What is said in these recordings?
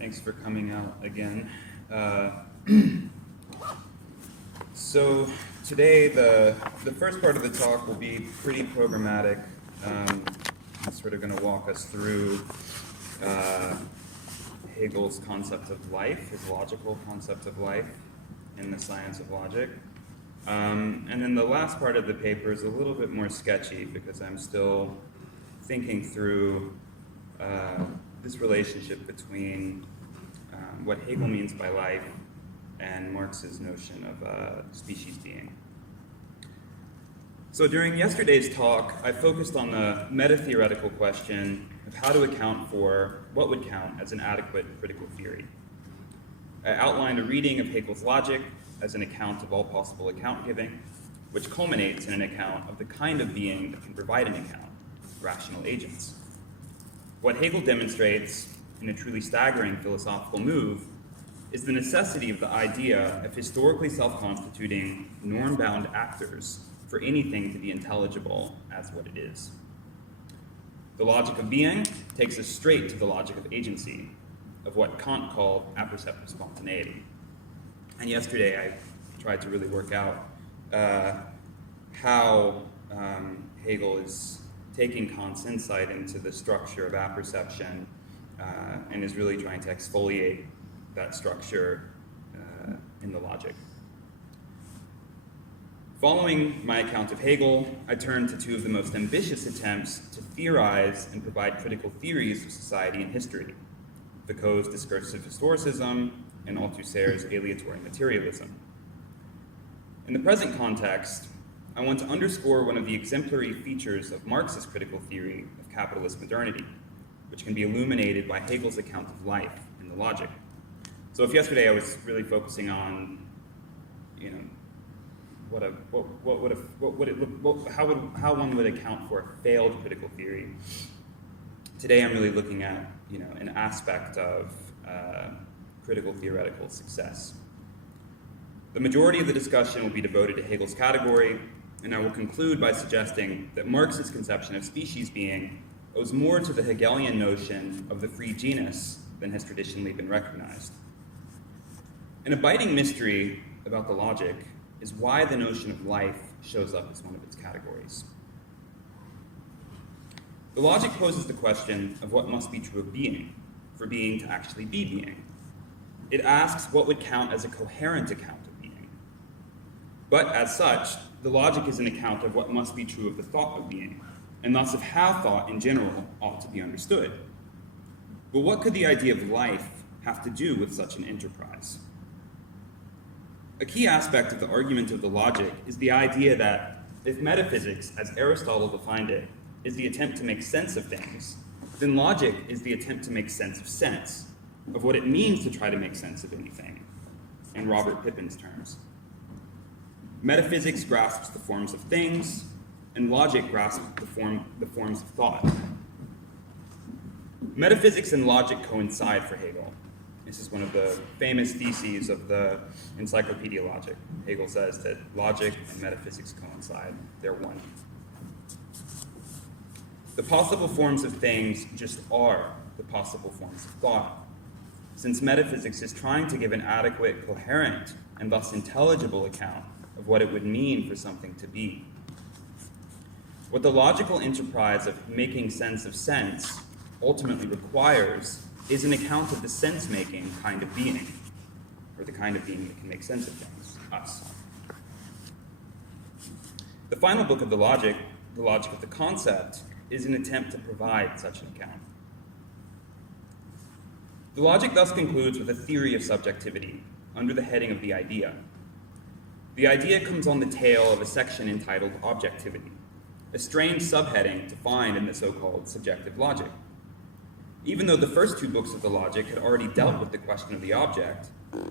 Thanks for coming out again. So today the first part of the talk will be pretty programmatic. I'm sort of going to walk us through Hegel's concept of life, his logical concept of life in the science of logic. And then the last part of the paper is a little bit more sketchy because I'm still thinking through this relationship between what Hegel means by life and Marx's notion of species being. So during yesterday's talk, I focused on the meta-theoretical question of how to account for what would count as an adequate critical theory. I outlined a reading of Hegel's logic as an account of all possible account giving, which culminates in an account of the kind of being that can provide an account, rational agents. What Hegel demonstrates in a truly staggering philosophical move is the necessity of the idea of historically self-constituting, norm-bound actors for anything to be intelligible as what it is. The logic of being takes us straight to the logic of agency, of what Kant called apperceptive spontaneity. And yesterday I tried to really work out how Hegel is taking Kant's insight into the structure of apperception and is really trying to exfoliate that structure in the logic. Following my account of Hegel, I turned to two of the most ambitious attempts to theorize and provide critical theories of society and history, Foucault's discursive historicism and Althusser's aleatory materialism. In the present context, I want to underscore one of the exemplary features of Marx's critical theory of capitalist modernity, which can be illuminated by Hegel's account of life in the logic. So if yesterday I was really focusing on, how one would account for a failed critical theory, today I'm really looking at, an aspect of critical theoretical success. The majority of the discussion will be devoted to Hegel's category, and I will conclude by suggesting that Marx's conception of species being owes more to the Hegelian notion of the free genus than has traditionally been recognized. An abiding mystery about the logic is why the notion of life shows up as one of its categories. The logic poses the question of what must be true of being, for being to actually be being. It asks what would count as a coherent account of being. But as such, the logic is an account of what must be true of the thought of being, and thus of how thought in general ought to be understood. But what could the idea of life have to do with such an enterprise? A key aspect of the argument of the logic is the idea that if metaphysics, as Aristotle defined it, is the attempt to make sense of things, then logic is the attempt to make sense, of what it means to try to make sense of anything, in Robert Pippin's terms. Metaphysics grasps the forms of things, and logic grasps the forms of thought. Metaphysics and logic coincide for Hegel. This is one of the famous theses of the Encyclopedia Logic. Hegel says that logic and metaphysics coincide, they're one. The possible forms of things just are the possible forms of thought, since metaphysics is trying to give an adequate, coherent, and thus intelligible account of what it would mean for something to be. What the logical enterprise of making sense of sense ultimately requires is an account of the sense-making kind of being, or the kind of being that can make sense of things, us. The final book of the logic of the concept, is an attempt to provide such an account. The logic thus concludes with a theory of subjectivity, under the heading of the idea. The idea comes on the tail of a section entitled Objectivity, a strange subheading to find in the so-called subjective logic. Even though the first two books of the logic had already dealt with the question of the object,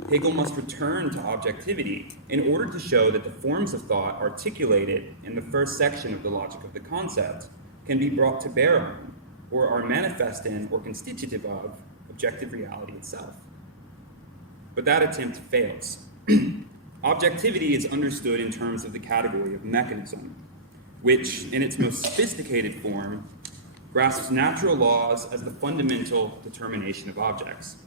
Hegel must return to objectivity in order to show that the forms of thought articulated in the first section of the logic of the concept can be brought to bear on, or are manifest in or constitutive of, objective reality itself. But that attempt fails. Objectivity is understood in terms of the category of mechanism, which, in its most sophisticated form, grasps natural laws as the fundamental determination of objects.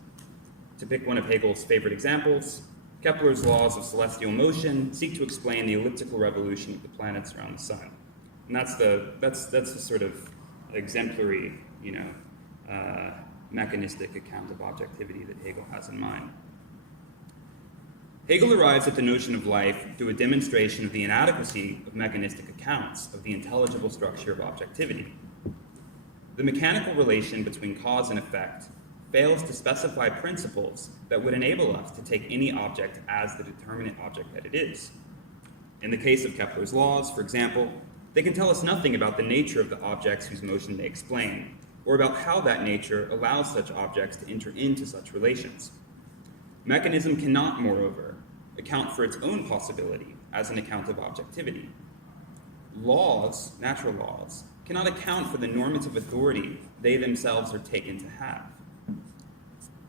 To pick one of Hegel's favorite examples, Kepler's laws of celestial motion seek to explain the elliptical revolution of the planets around the sun. And that's the sort of exemplary, mechanistic account of objectivity that Hegel has in mind. Hegel arrives at the notion of life through a demonstration of the inadequacy of mechanistic accounts of the intelligible structure of objectivity. The mechanical relation between cause and effect fails to specify principles that would enable us to take any object as the determinate object that it is. In the case of Kepler's laws, for example, they can tell us nothing about the nature of the objects whose motion they explain, or about how that nature allows such objects to enter into such relations. Mechanism cannot, moreover, account for its own possibility as an account of objectivity. Laws, natural laws, cannot account for the normative authority they themselves are taken to have.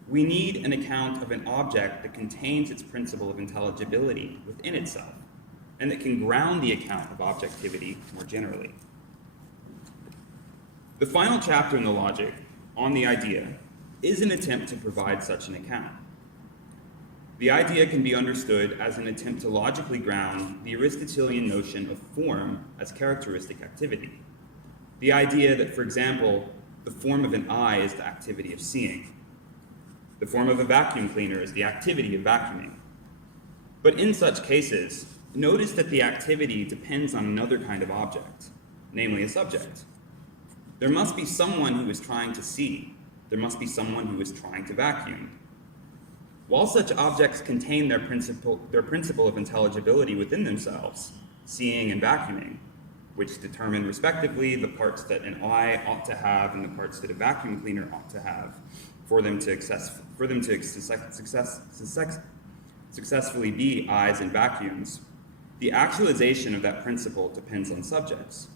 We need an account of an object that contains its principle of intelligibility within itself, and that can ground the account of objectivity more generally. The final chapter in the logic, on the idea, is an attempt to provide such an account. The idea can be understood as an attempt to logically ground the Aristotelian notion of form as characteristic activity. The idea that, for example, the form of an eye is the activity of seeing. The form of a vacuum cleaner is the activity of vacuuming. But in such cases, notice that the activity depends on another kind of object, namely a subject. There must be someone who is trying to see. There must be someone who is trying to vacuum. While such objects contain their principle of intelligibility within themselves, seeing and vacuuming, which determine respectively the parts that an eye ought to have and the parts that a vacuum cleaner ought to have for them to successfully be eyes and vacuums, the actualization of that principle depends on subjects.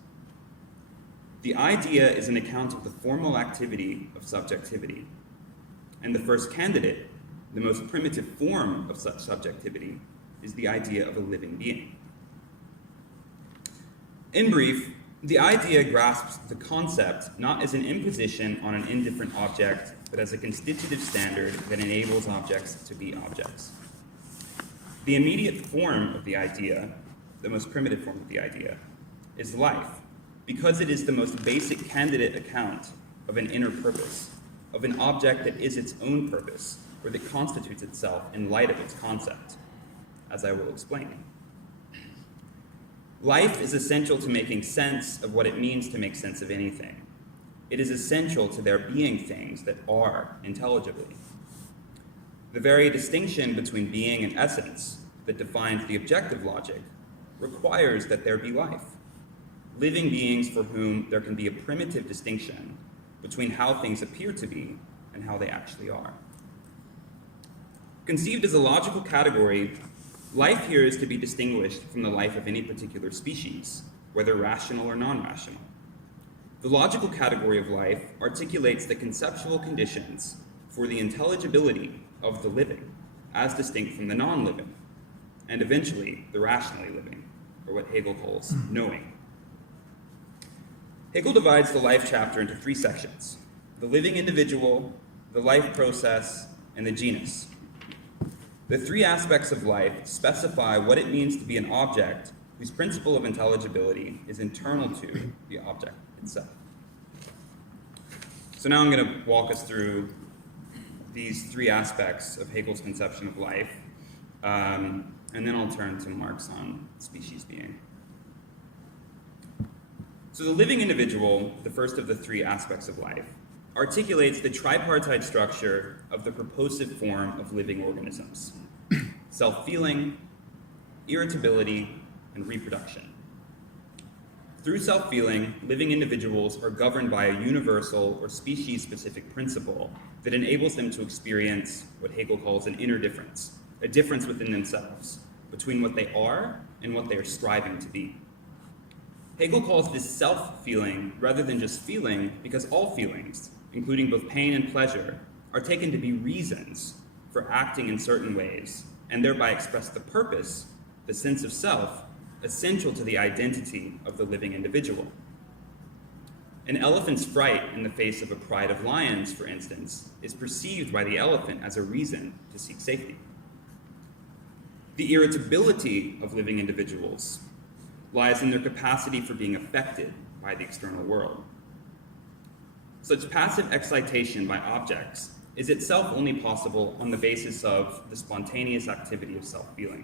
The idea is an account of the formal activity of subjectivity, and the first candidate, the most primitive form of such subjectivity, is the idea of a living being. In brief, the idea grasps the concept not as an imposition on an indifferent object, but as a constitutive standard that enables objects to be objects. The immediate form of the idea, the most primitive form of the idea, is life, because it is the most basic candidate account of an inner purpose, of an object that is its own purpose, or that constitutes itself in light of its concept, as I will explain. Life is essential to making sense of what it means to make sense of anything. It is essential to there being things that are intelligibly. The very distinction between being and essence that defines the objective logic requires that there be life, living beings for whom there can be a primitive distinction between how things appear to be and how they actually are. Conceived as a logical category, life here is to be distinguished from the life of any particular species, whether rational or non-rational. The logical category of life articulates the conceptual conditions for the intelligibility of the living, as distinct from the non-living, and eventually the rationally living, or what Hegel calls knowing. Hegel divides the life chapter into three sections: the living individual, the life process, and the genus. The three aspects of life specify what it means to be an object whose principle of intelligibility is internal to the object itself. So now I'm going to walk us through these three aspects of Hegel's conception of life, and then I'll turn to Marx on species being. So the living individual, the first of the three aspects of life, articulates the tripartite structure of the purposive form of living organisms: self-feeling, irritability, and reproduction. Through self-feeling, living individuals are governed by a universal or species-specific principle that enables them to experience what Hegel calls an inner difference, a difference within themselves, between what they are and what they are striving to be. Hegel calls this self-feeling rather than just feeling because all feelings, including both pain and pleasure, are taken to be reasons for acting in certain ways, and thereby express the purpose, the sense of self, essential to the identity of the living individual. An elephant's fright in the face of a pride of lions, for instance, is perceived by the elephant as a reason to seek safety. The irritability of living individuals lies in their capacity for being affected by the external world. Such passive excitation by objects is itself only possible on the basis of the spontaneous activity of self-feeling.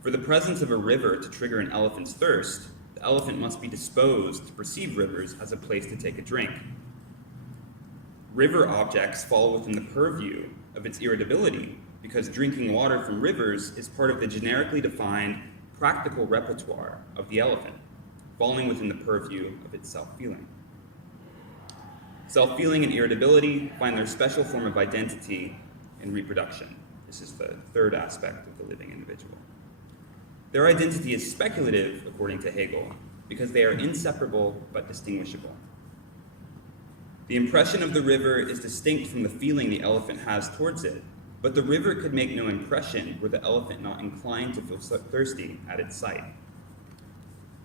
For the presence of a river to trigger an elephant's thirst, the elephant must be disposed to perceive rivers as a place to take a drink. River objects fall within the purview of its irritability because drinking water from rivers is part of the generically defined practical repertoire of the elephant, falling within the purview of its self-feeling. Self-feeling and irritability find their special form of identity in reproduction. This is the third aspect of the living individual. Their identity is speculative, according to Hegel, because they are inseparable but distinguishable. The impression of the river is distinct from the feeling the elephant has towards it, but the river could make no impression were the elephant not inclined to feel thirsty at its sight.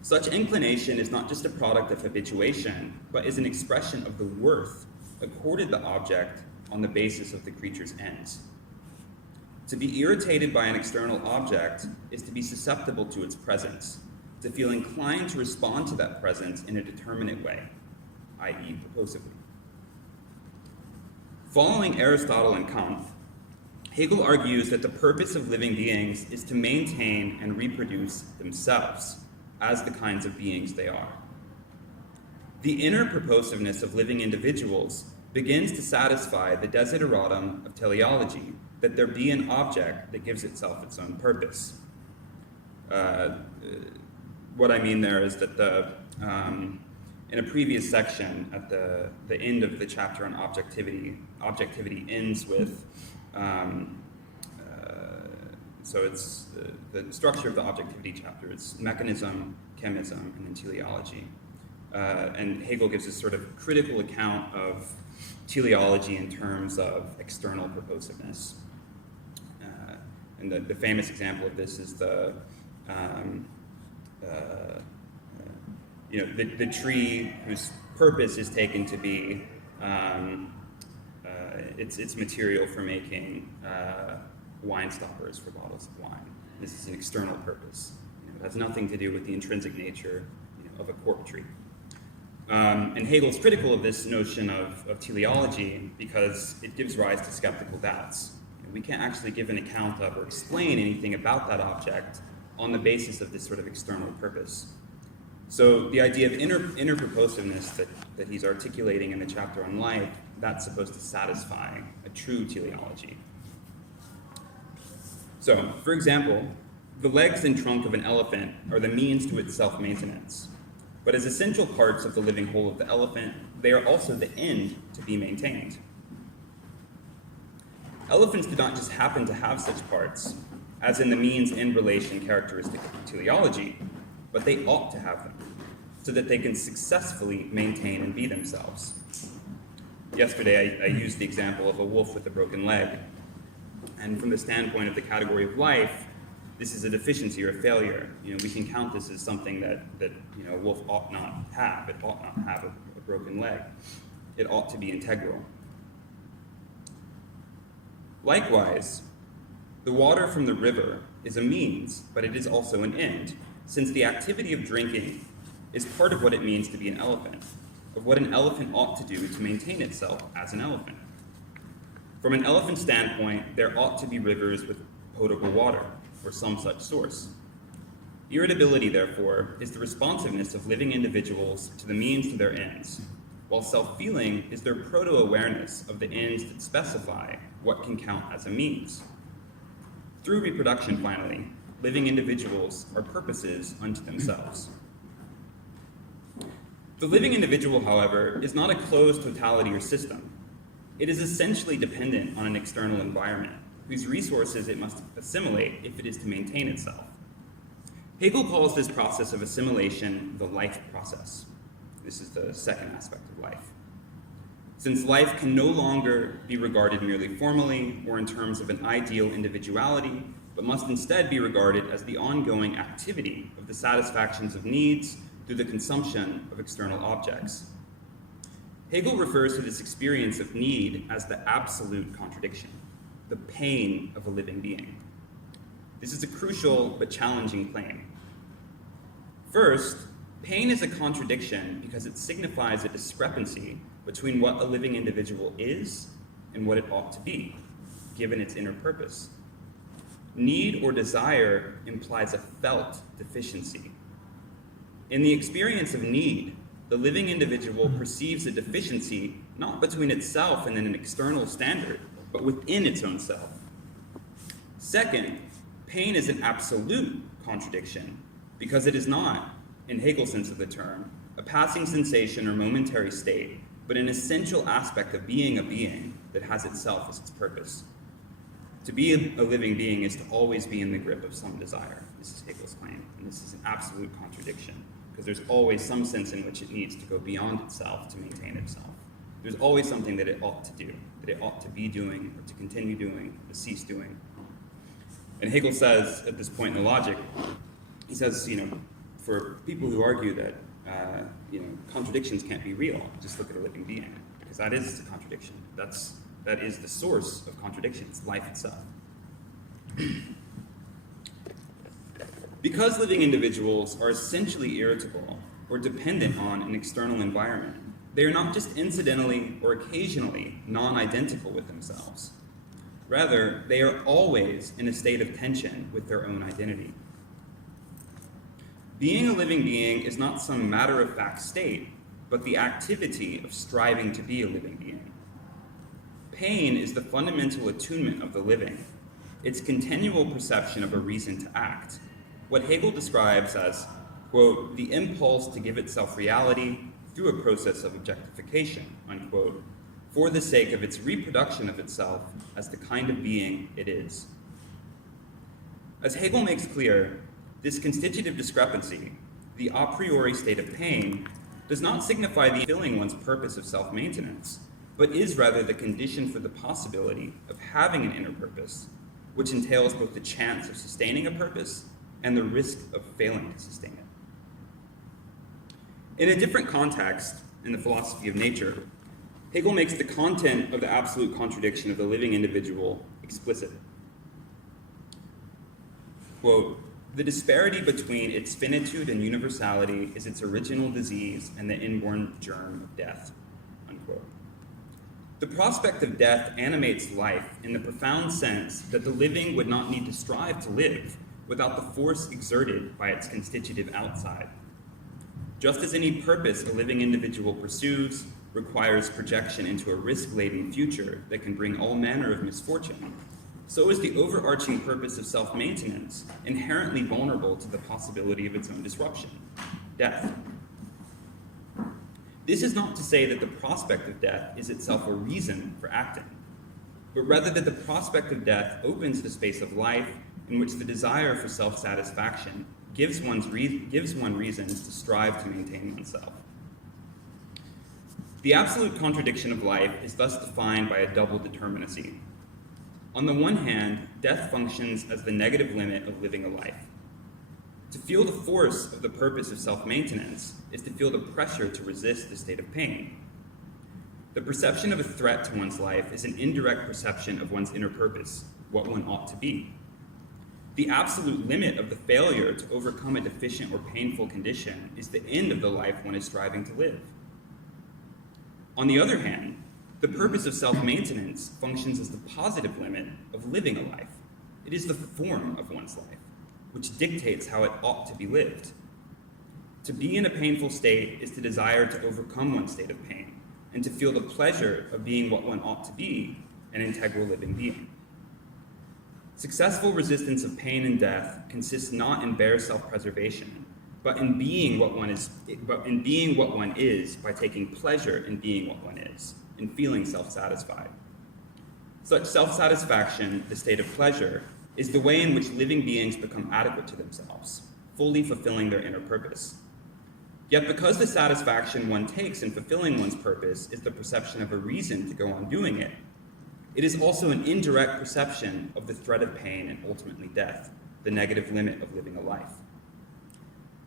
Such inclination is not just a product of habituation, but is an expression of the worth accorded the object on the basis of the creature's ends. To be irritated by an external object is to be susceptible to its presence, to feel inclined to respond to that presence in a determinate way, i.e. proposively. Following Aristotle and Kant, Hegel argues that the purpose of living beings is to maintain and reproduce themselves as the kinds of beings they are. The inner purposiveness of living individuals begins to satisfy the desideratum of teleology, that there be an object that gives itself its own purpose. What I mean there is that in a previous section at the end of the chapter on objectivity ends with, so it's the structure of the objectivity chapter. It's mechanism, chemism, and then teleology. And Hegel gives this sort of critical account of teleology in terms of external purposiveness. And the famous example of this is the tree whose purpose is taken to be its material for making wine stoppers for bottles of wine. This is an external purpose. It has nothing to do with the intrinsic nature of a cork tree. And Hegel's critical of this notion of teleology because it gives rise to skeptical doubts. We can't actually give an account of or explain anything about that object on the basis of this sort of external purpose. So the idea of inner purposiveness that he's articulating in the chapter on life, that's supposed to satisfy a true teleology. So, for example, the legs and trunk of an elephant are the means to its self-maintenance. But as essential parts of the living whole of the elephant, they are also the end to be maintained. Elephants do not just happen to have such parts, as in the means-end relation characteristic of teleology, but they ought to have them, so that they can successfully maintain and be themselves. Yesterday, I used the example of a wolf with a broken leg, and from the standpoint of the category of life, this is a deficiency or a failure. We can count this as something that a wolf ought not have. It ought not have a broken leg. It ought to be integral. Likewise, the water from the river is a means, but it is also an end, since the activity of drinking is part of what it means to be an elephant, of what an elephant ought to do to maintain itself as an elephant. From an elephant standpoint, there ought to be rivers with potable water, or some such source. Irritability, therefore, is the responsiveness of living individuals to the means to their ends, while self-feeling is their proto-awareness of the ends that specify what can count as a means. Through reproduction, finally, living individuals are purposes unto themselves. The living individual, however, is not a closed totality or system. It is essentially dependent on an external environment, whose resources it must assimilate if it is to maintain itself. Hegel calls this process of assimilation the life process. This is the second aspect of life. Since life can no longer be regarded merely formally or in terms of an ideal individuality, but must instead be regarded as the ongoing activity of the satisfactions of needs through the consumption of external objects, Hegel refers to this experience of need as the absolute contradiction, the pain of a living being. This is a crucial but challenging claim. First, pain is a contradiction because it signifies a discrepancy between what a living individual is and what it ought to be, given its inner purpose. Need or desire implies a felt deficiency. In the experience of need, the living individual perceives a deficiency not between itself and an external standard, but within its own self. Second, pain is an absolute contradiction because it is not, in Hegel's sense of the term, a passing sensation or momentary state, but an essential aspect of being a being that has itself as its purpose. To be a living being is to always be in the grip of some desire. This is Hegel's claim, and this is an absolute contradiction, because there's always some sense in which it needs to go beyond itself to maintain itself. There's always something that it ought to do, that it ought to be doing, or to continue doing, or to cease doing. And Hegel says, at this point in the logic, he says, for people who argue that, contradictions can't be real, just look at a living being, because that is a contradiction. That is the source of contradiction, it's life itself. Because living individuals are essentially irritable or dependent on an external environment, they are not just incidentally or occasionally non-identical with themselves. Rather, they are always in a state of tension with their own identity. Being a living being is not some matter-of-fact state, but the activity of striving to be a living being. Pain is the fundamental attunement of the living, its continual perception of a reason to act, what Hegel describes as, quote, the impulse to give itself reality through a process of objectification, unquote, for the sake of its reproduction of itself as the kind of being it is. As Hegel makes clear, this constitutive discrepancy, the a priori state of pain, does not signify the fulfilling one's purpose of self-maintenance, but is rather the condition for the possibility of having an inner purpose, which entails both the chance of sustaining a purpose and the risk of failing to sustain it. In a different context, in the philosophy of nature, Hegel makes the content of the absolute contradiction of the living individual explicit. Quote, the disparity between its finitude and universality is its original disease and the inborn germ of death, unquote. The prospect of death animates life in the profound sense that the living would not need to strive to live without the force exerted by its constitutive outside. Just as any purpose a living individual pursues requires projection into a risk-laden future that can bring all manner of misfortune, so is the overarching purpose of self-maintenance inherently vulnerable to the possibility of its own disruption, death. This is not to say that the prospect of death is itself a reason for acting, but rather that the prospect of death opens the space of life in which the desire for self-satisfaction gives one reasons to strive to maintain oneself. The absolute contradiction of life is thus defined by a double determinacy. On the one hand, death functions as the negative limit of living a life. To feel the force of the purpose of self-maintenance is to feel the pressure to resist the state of pain. The perception of a threat to one's life is an indirect perception of one's inner purpose, what one ought to be. The absolute limit of the failure to overcome a deficient or painful condition is the end of the life one is striving to live. On the other hand, the purpose of self-maintenance functions as the positive limit of living a life. It is the form of one's life, which dictates how it ought to be lived. To be in a painful state is to desire to overcome one's state of pain, and to feel the pleasure of being what one ought to be, an integral living being. Successful resistance of pain and death consists not in bare self-preservation, but in being what one is by taking pleasure in being what one is, in feeling self-satisfied. Such self-satisfaction, the state of pleasure, is the way in which living beings become adequate to themselves, fully fulfilling their inner purpose. Yet because the satisfaction one takes in fulfilling one's purpose is the perception of a reason to go on doing it, it is also an indirect perception of the threat of pain and ultimately death, the negative limit of living a life.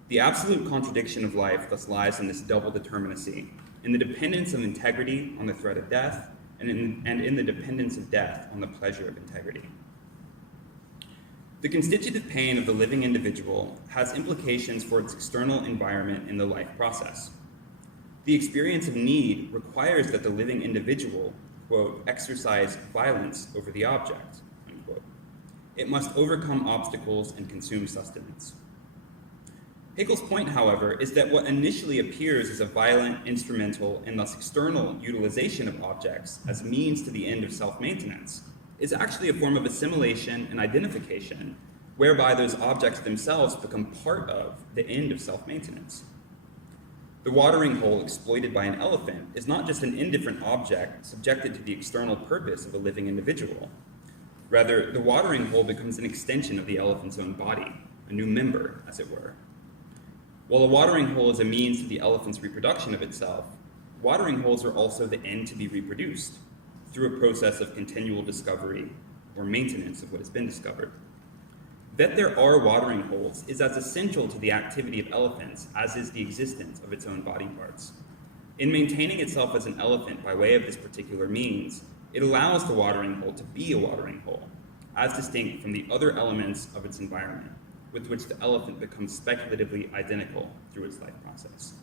The absolute contradiction of life thus lies in this double determinacy, in the dependence of integrity on the threat of death, and in the dependence of death on the pleasure of integrity. The constitutive pain of the living individual has implications for its external environment in the life process. The experience of need requires that the living individual, quote, exercise violence over the object, unquote. It must overcome obstacles and consume sustenance. Hegel's point, however, is that what initially appears as a violent, instrumental, and thus external utilization of objects as means to the end of self-maintenance is actually a form of assimilation and identification, whereby those objects themselves become part of the end of self-maintenance. The watering hole exploited by an elephant is not just an indifferent object subjected to the external purpose of a living individual. Rather, the watering hole becomes an extension of the elephant's own body, a new member, as it were. While a watering hole is a means to the elephant's reproduction of itself, watering holes are also the end to be reproduced through a process of continual discovery or maintenance of what has been discovered. That there are watering holes is as essential to the activity of elephants as is the existence of its own body parts. In maintaining itself as an elephant by way of this particular means, it allows the watering hole to be a watering hole, as distinct from the other elements of its environment, with which the elephant becomes speculatively identical through its life process.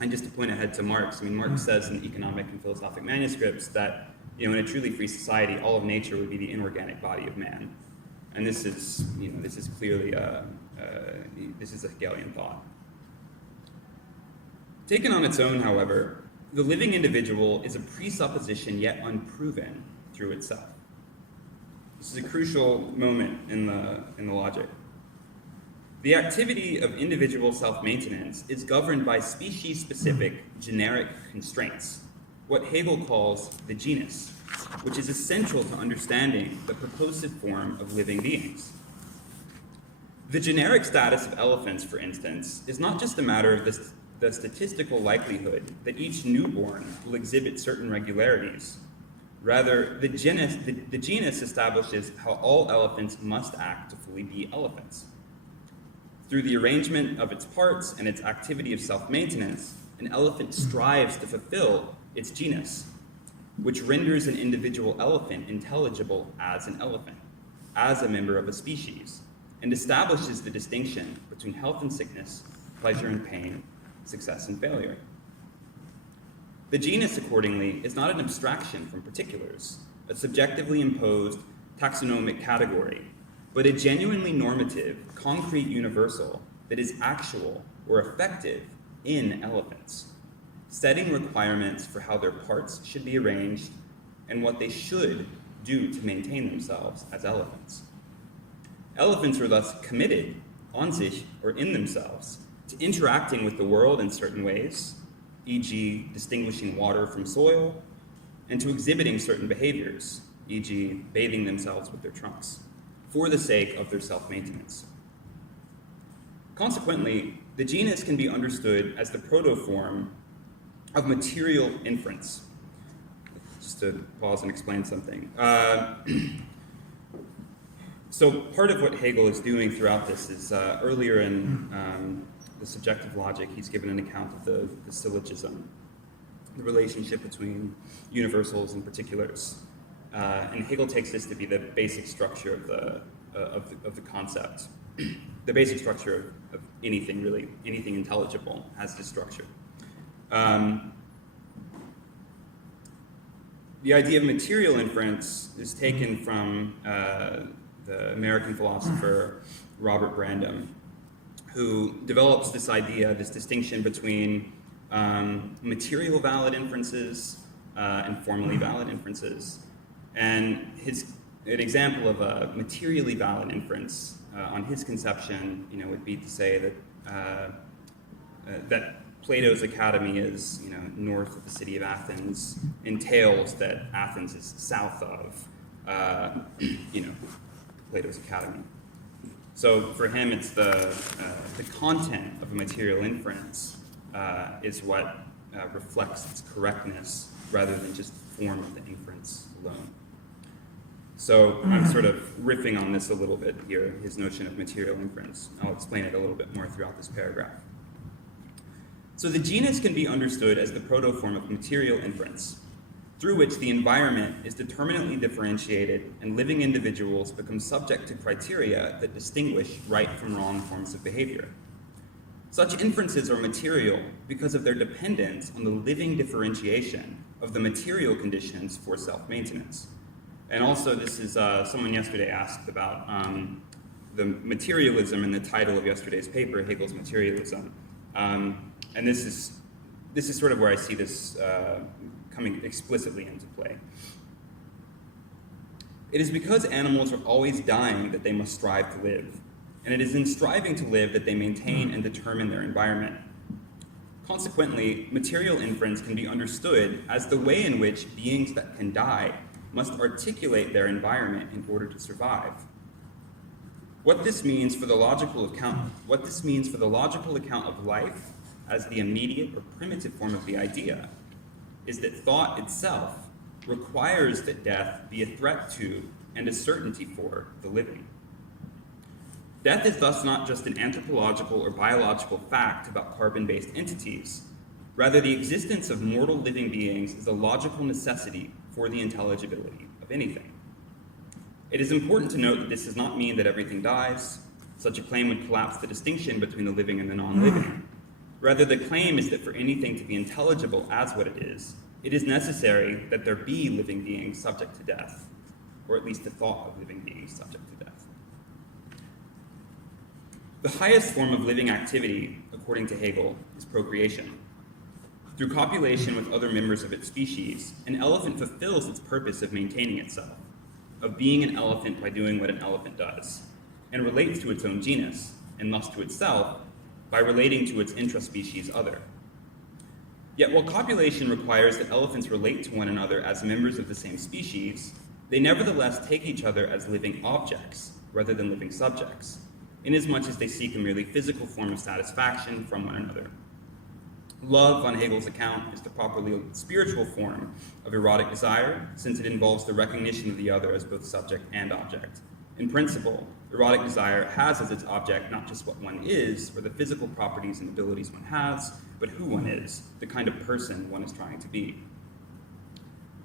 And just to point ahead to Marx, Marx says in economic and philosophic manuscripts that, in a truly free society, all of nature would be the inorganic body of man. And this is clearly this is a Hegelian thought. Taken on its own, however, the living individual is a presupposition yet unproven through itself. This is a crucial moment in the logic. The activity of individual self-maintenance is governed by species-specific generic constraints, what Hegel calls the genus, which is essential to understanding the purposive form of living beings. The generic status of elephants, for instance, is not just a matter of the statistical likelihood that each newborn will exhibit certain regularities. Rather, the genus establishes how all elephants must act to fully be elephants. Through the arrangement of its parts and its activity of self-maintenance, an elephant strives to fulfill its genus, which renders an individual elephant intelligible as an elephant, as a member of a species, and establishes the distinction between health and sickness, pleasure and pain, success and failure. The genus, accordingly, is not an abstraction from particulars, a subjectively imposed taxonomic category, but a genuinely normative, concrete universal that is actual or effective in elephants, setting requirements for how their parts should be arranged and what they should do to maintain themselves as elephants. Elephants are thus committed, an sich, or in themselves, to interacting with the world in certain ways, e.g. distinguishing water from soil, and to exhibiting certain behaviors, e.g. bathing themselves with their trunks, for the sake of their self-maintenance. Consequently, the genus can be understood as the protoform of material inference. Just to pause and explain something. So part of what Hegel is doing throughout this is earlier in the subjective logic, he's given an account of the syllogism, the relationship between universals and particulars. And Hegel takes this to be the basic structure of the concept. The basic structure of anything, really, anything intelligible has this structure. The idea of material inference is taken from the American philosopher Robert Brandom, who develops this idea, this distinction between material valid inferences and formally valid inferences. And an example of a materially valid inference on his conception, would be to say that Plato's academy is, north of the city of Athens, entails that Athens is south of, Plato's academy. So for him, it's the content of a material inference is what reflects its correctness rather than just the form of the inference alone. So I'm sort of riffing on this a little bit here, his notion of material inference. I'll explain it a little bit more throughout this paragraph. So the genus can be understood as the protoform of material inference, through which the environment is determinately differentiated and living individuals become subject to criteria that distinguish right from wrong forms of behavior. Such inferences are material because of their dependence on the living differentiation of the material conditions for self-maintenance. And also, this is, someone yesterday asked about the materialism in the title of yesterday's paper, Hegel's Materialism. And this is sort of where I see this coming explicitly into play. It is because animals are always dying that they must strive to live, and it is in striving to live that they maintain and determine their environment. Consequently, material inference can be understood as the way in which beings that can die must articulate their environment in order to survive. What this means for the logical account of life as the immediate or primitive form of the idea is that thought itself requires that death be a threat to and a certainty for the living. Death is thus not just an anthropological or biological fact about carbon-based entities. Rather, the existence of mortal living beings is a logical necessity for the intelligibility of anything. It is important to note that this does not mean that everything dies. Such a claim would collapse the distinction between the living and the non-living. Rather, the claim is that for anything to be intelligible as what it is necessary that there be living beings subject to death, or at least the thought of living beings subject to death. The highest form of living activity, according to Hegel, is procreation. Through copulation with other members of its species, an elephant fulfills its purpose of maintaining itself, of being an elephant by doing what an elephant does, and relates to its own genus, and thus to itself, by relating to its intraspecies other. Yet while copulation requires that elephants relate to one another as members of the same species, they nevertheless take each other as living objects rather than living subjects, inasmuch as they seek a merely physical form of satisfaction from one another. Love, on Hegel's account, is the properly spiritual form of erotic desire, since it involves the recognition of the other as both subject and object. In principle, erotic desire has as its object not just what one is, or the physical properties and abilities one has, but who one is, the kind of person one is trying to be.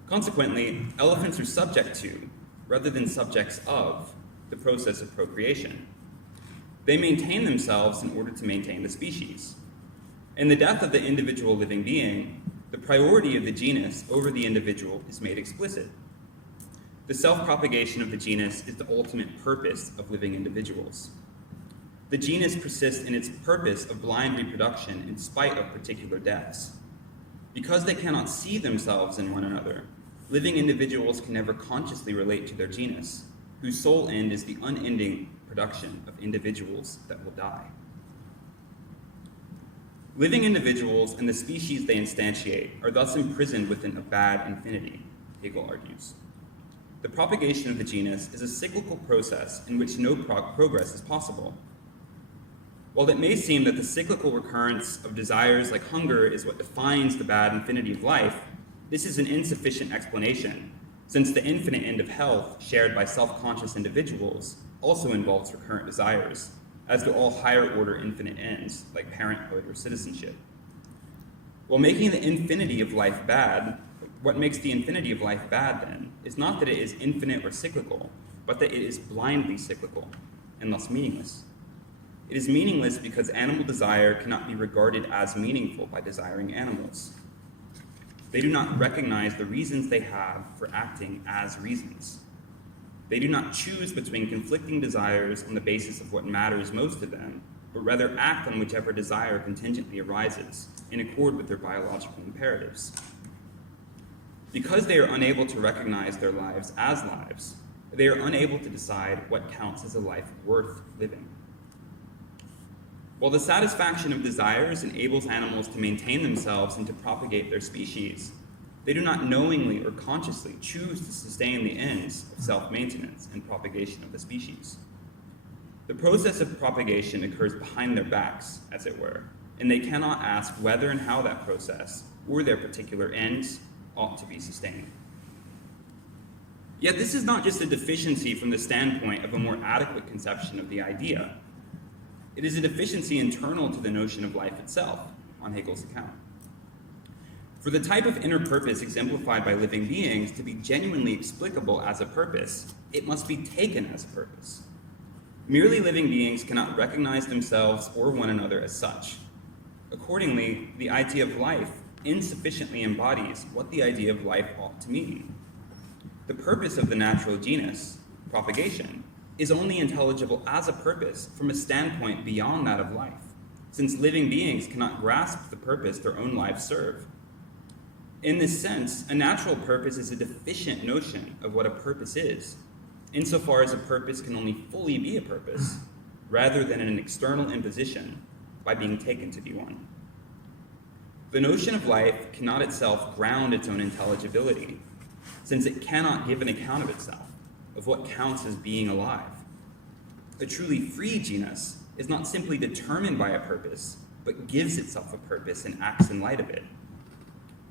Consequently, elephants are subject to, rather than subjects of, the process of procreation. They maintain themselves in order to maintain the species. In the death of the individual living being, the priority of the genus over the individual is made explicit. The self-propagation of the genus is the ultimate purpose of living individuals. The genus persists in its purpose of blind reproduction in spite of particular deaths. Because they cannot see themselves in one another, living individuals can never consciously relate to their genus, whose sole end is the unending production of individuals that will die. Living individuals and the species they instantiate are thus imprisoned within a bad infinity, Hegel argues. The propagation of the genus is a cyclical process in which no progress is possible. While it may seem that the cyclical recurrence of desires like hunger is what defines the bad infinity of life, this is an insufficient explanation, since the infinite end of health shared by self-conscious individuals also involves recurrent desires, as do all higher-order infinite ends, like parenthood or citizenship. While making the infinity of life bad, what makes the infinity of life bad, then, is not that it is infinite or cyclical, but that it is blindly cyclical, and thus meaningless. It is meaningless because animal desire cannot be regarded as meaningful by desiring animals. They do not recognize the reasons they have for acting as reasons. They do not choose between conflicting desires on the basis of what matters most to them, but rather act on whichever desire contingently arises, in accord with their biological imperatives. Because they are unable to recognize their lives as lives, they are unable to decide what counts as a life worth living. While the satisfaction of desires enables animals to maintain themselves and to propagate their species, they do not knowingly or consciously choose to sustain the ends of self-maintenance and propagation of the species. The process of propagation occurs behind their backs, as it were, and they cannot ask whether and how that process, or their particular ends, ought to be sustained. Yet this is not just a deficiency from the standpoint of a more adequate conception of the idea. It is a deficiency internal to the notion of life itself, on Hegel's account. For the type of inner purpose exemplified by living beings to be genuinely explicable as a purpose, it must be taken as a purpose. Merely living beings cannot recognize themselves or one another as such. Accordingly, the idea of life insufficiently embodies what the idea of life ought to mean. The purpose of the natural genus, propagation, is only intelligible as a purpose from a standpoint beyond that of life, since living beings cannot grasp the purpose their own lives serve. In this sense, a natural purpose is a deficient notion of what a purpose is, insofar as a purpose can only fully be a purpose, rather than an external imposition by being taken to be one. The notion of life cannot itself ground its own intelligibility, since it cannot give an account of itself, of what counts as being alive. A truly free genus is not simply determined by a purpose, but gives itself a purpose and acts in light of it.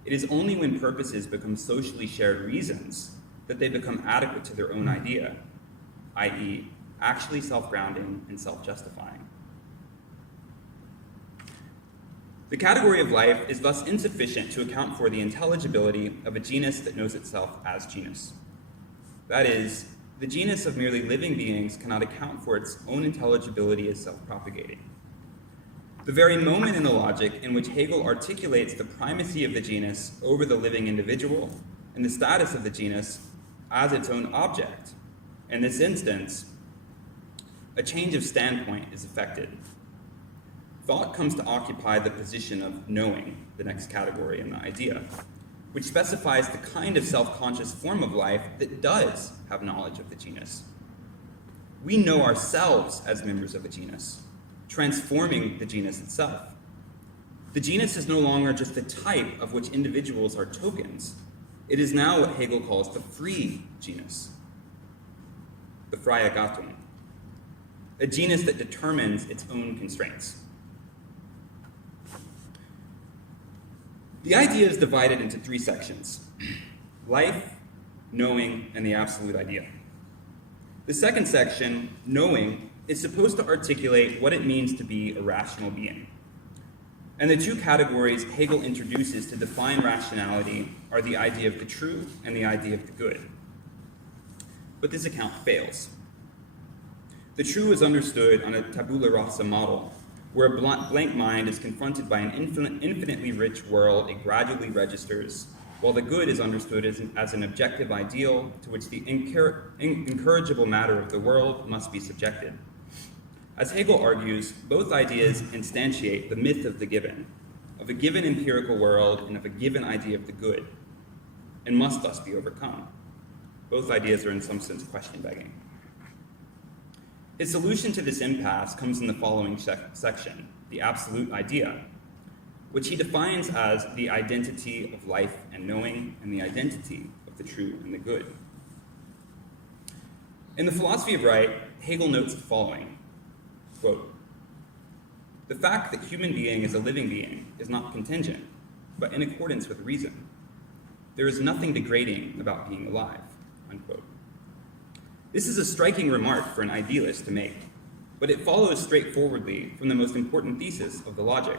It is only when purposes become socially shared reasons that they become adequate to their own idea, i.e., actually self-grounding and self-justifying. The category of life is thus insufficient to account for the intelligibility of a genus that knows itself as genus. That is, the genus of merely living beings cannot account for its own intelligibility as self-propagating. The very moment in the logic in which Hegel articulates the primacy of the genus over the living individual and the status of the genus as its own object, in this instance, a change of standpoint is effected. Thought comes to occupy the position of knowing, the next category in the idea, which specifies the kind of self-conscious form of life that does have knowledge of the genus. We know ourselves as members of a genus, transforming the genus itself. The genus is no longer just the type of which individuals are tokens. It is now what Hegel calls the free genus, the freie Gattung, a genus that determines its own constraints. The idea is divided into three sections: life, knowing, and the absolute idea. The second section, knowing, is supposed to articulate what it means to be a rational being. And the two categories Hegel introduces to define rationality are the idea of the true and the idea of the good. But this account fails. The true is understood on a tabula rasa model, where a blank mind is confronted by an infinitely rich world it gradually registers, while the good is understood as an objective ideal to which the incorrigible matter of the world must be subjected. As Hegel argues, both ideas instantiate the myth of the given, of a given empirical world and of a given idea of the good, and must thus be overcome. Both ideas are in some sense question-begging. His solution to this impasse comes in the following section, the absolute idea, which he defines as the identity of life and knowing and the identity of the true and the good. In the philosophy of right, Hegel notes the following, quote, "The fact that human being is a living being is not contingent, but in accordance with reason. There is nothing degrading about being alive," unquote. This is a striking remark for an idealist to make, but it follows straightforwardly from the most important thesis of the logic,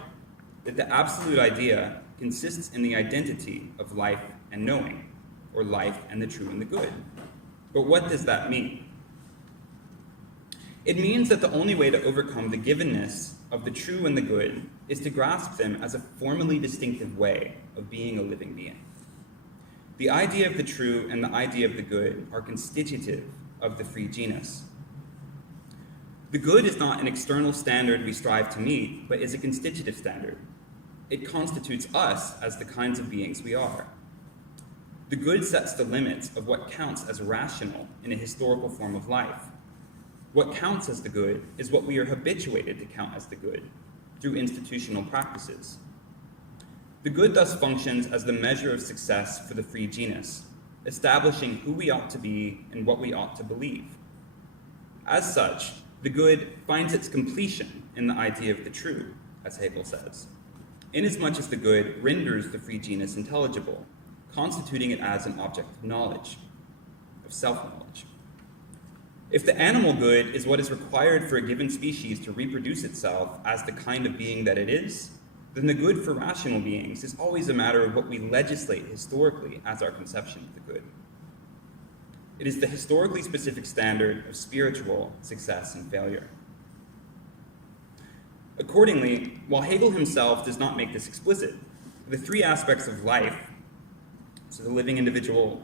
that the absolute idea consists in the identity of life and knowing, or life and the true and the good. But what does that mean? It means that the only way to overcome the givenness of the true and the good is to grasp them as a formally distinctive way of being a living being. The idea of the true and the idea of the good are constitutive of the free genus. The good is not an external standard we strive to meet, but is a constitutive standard. It constitutes us as the kinds of beings we are. The good sets the limits of what counts as rational in a historical form of life. What counts as the good is what we are habituated to count as the good through institutional practices. The good thus functions as the measure of success for the free genus, establishing who we ought to be and what we ought to believe. As such, the good finds its completion in the idea of the true, as Hegel says, inasmuch as the good renders the free genus intelligible, constituting it as an object of knowledge, of self-knowledge. If the animal good is what is required for a given species to reproduce itself as the kind of being that it is, then the good for rational beings is always a matter of what we legislate historically as our conception of the good. It is the historically specific standard of spiritual success and failure. Accordingly, while Hegel himself does not make this explicit, the three aspects of life, so the living individual,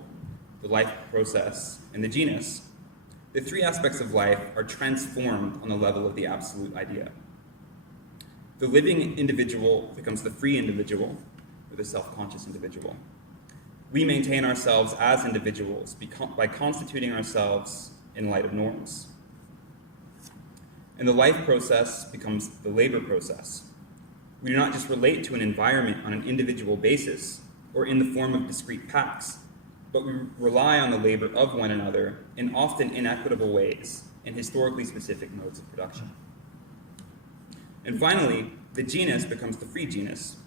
the life process, and the genus, the three aspects of life are transformed on the level of the absolute idea. The living individual becomes the free individual, or the self-conscious individual. We maintain ourselves as individuals by constituting ourselves in light of norms. And the life process becomes the labor process. We do not just relate to an environment on an individual basis or in the form of discrete pacts, but we rely on the labor of one another in often inequitable ways in historically specific modes of production. And finally, the genus becomes the free genus,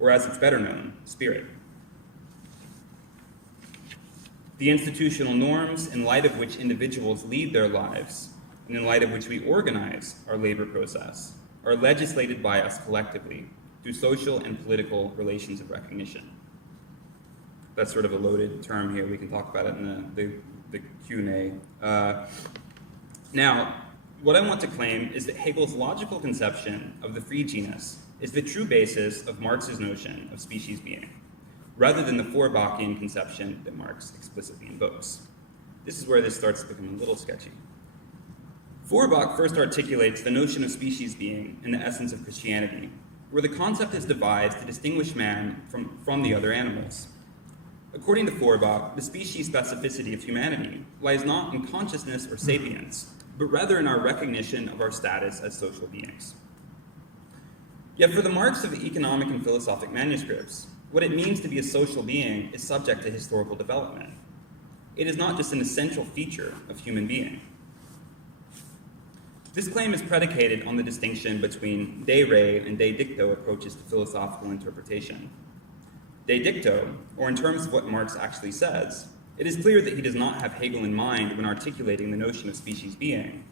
or as it's better known, spirit. The institutional norms in light of which individuals lead their lives, and in light of which we organize our labor process, are legislated by us collectively through social and political relations of recognition. That's sort of a loaded term here. We can talk about it in the Q&A. Now, what I want to claim is that Hegel's logical conception of the free genus is the true basis of Marx's notion of species being, rather than the Feuerbachian conception that Marx explicitly invokes. This is where this starts to become a little sketchy. Feuerbach first articulates the notion of species being in the essence of Christianity, where the concept is devised to distinguish man from the other animals. According to Feuerbach, the species specificity of humanity lies not in consciousness or sapience, but rather in our recognition of our status as social beings. Yet for the Marx of the economic and philosophic manuscripts, what it means to be a social being is subject to historical development. It is not just an essential feature of human being. This claim is predicated on the distinction between de re and de dicto approaches to philosophical interpretation. De dicto, or in terms of what Marx actually says, it is clear that he does not have Hegel in mind when articulating the notion of species being.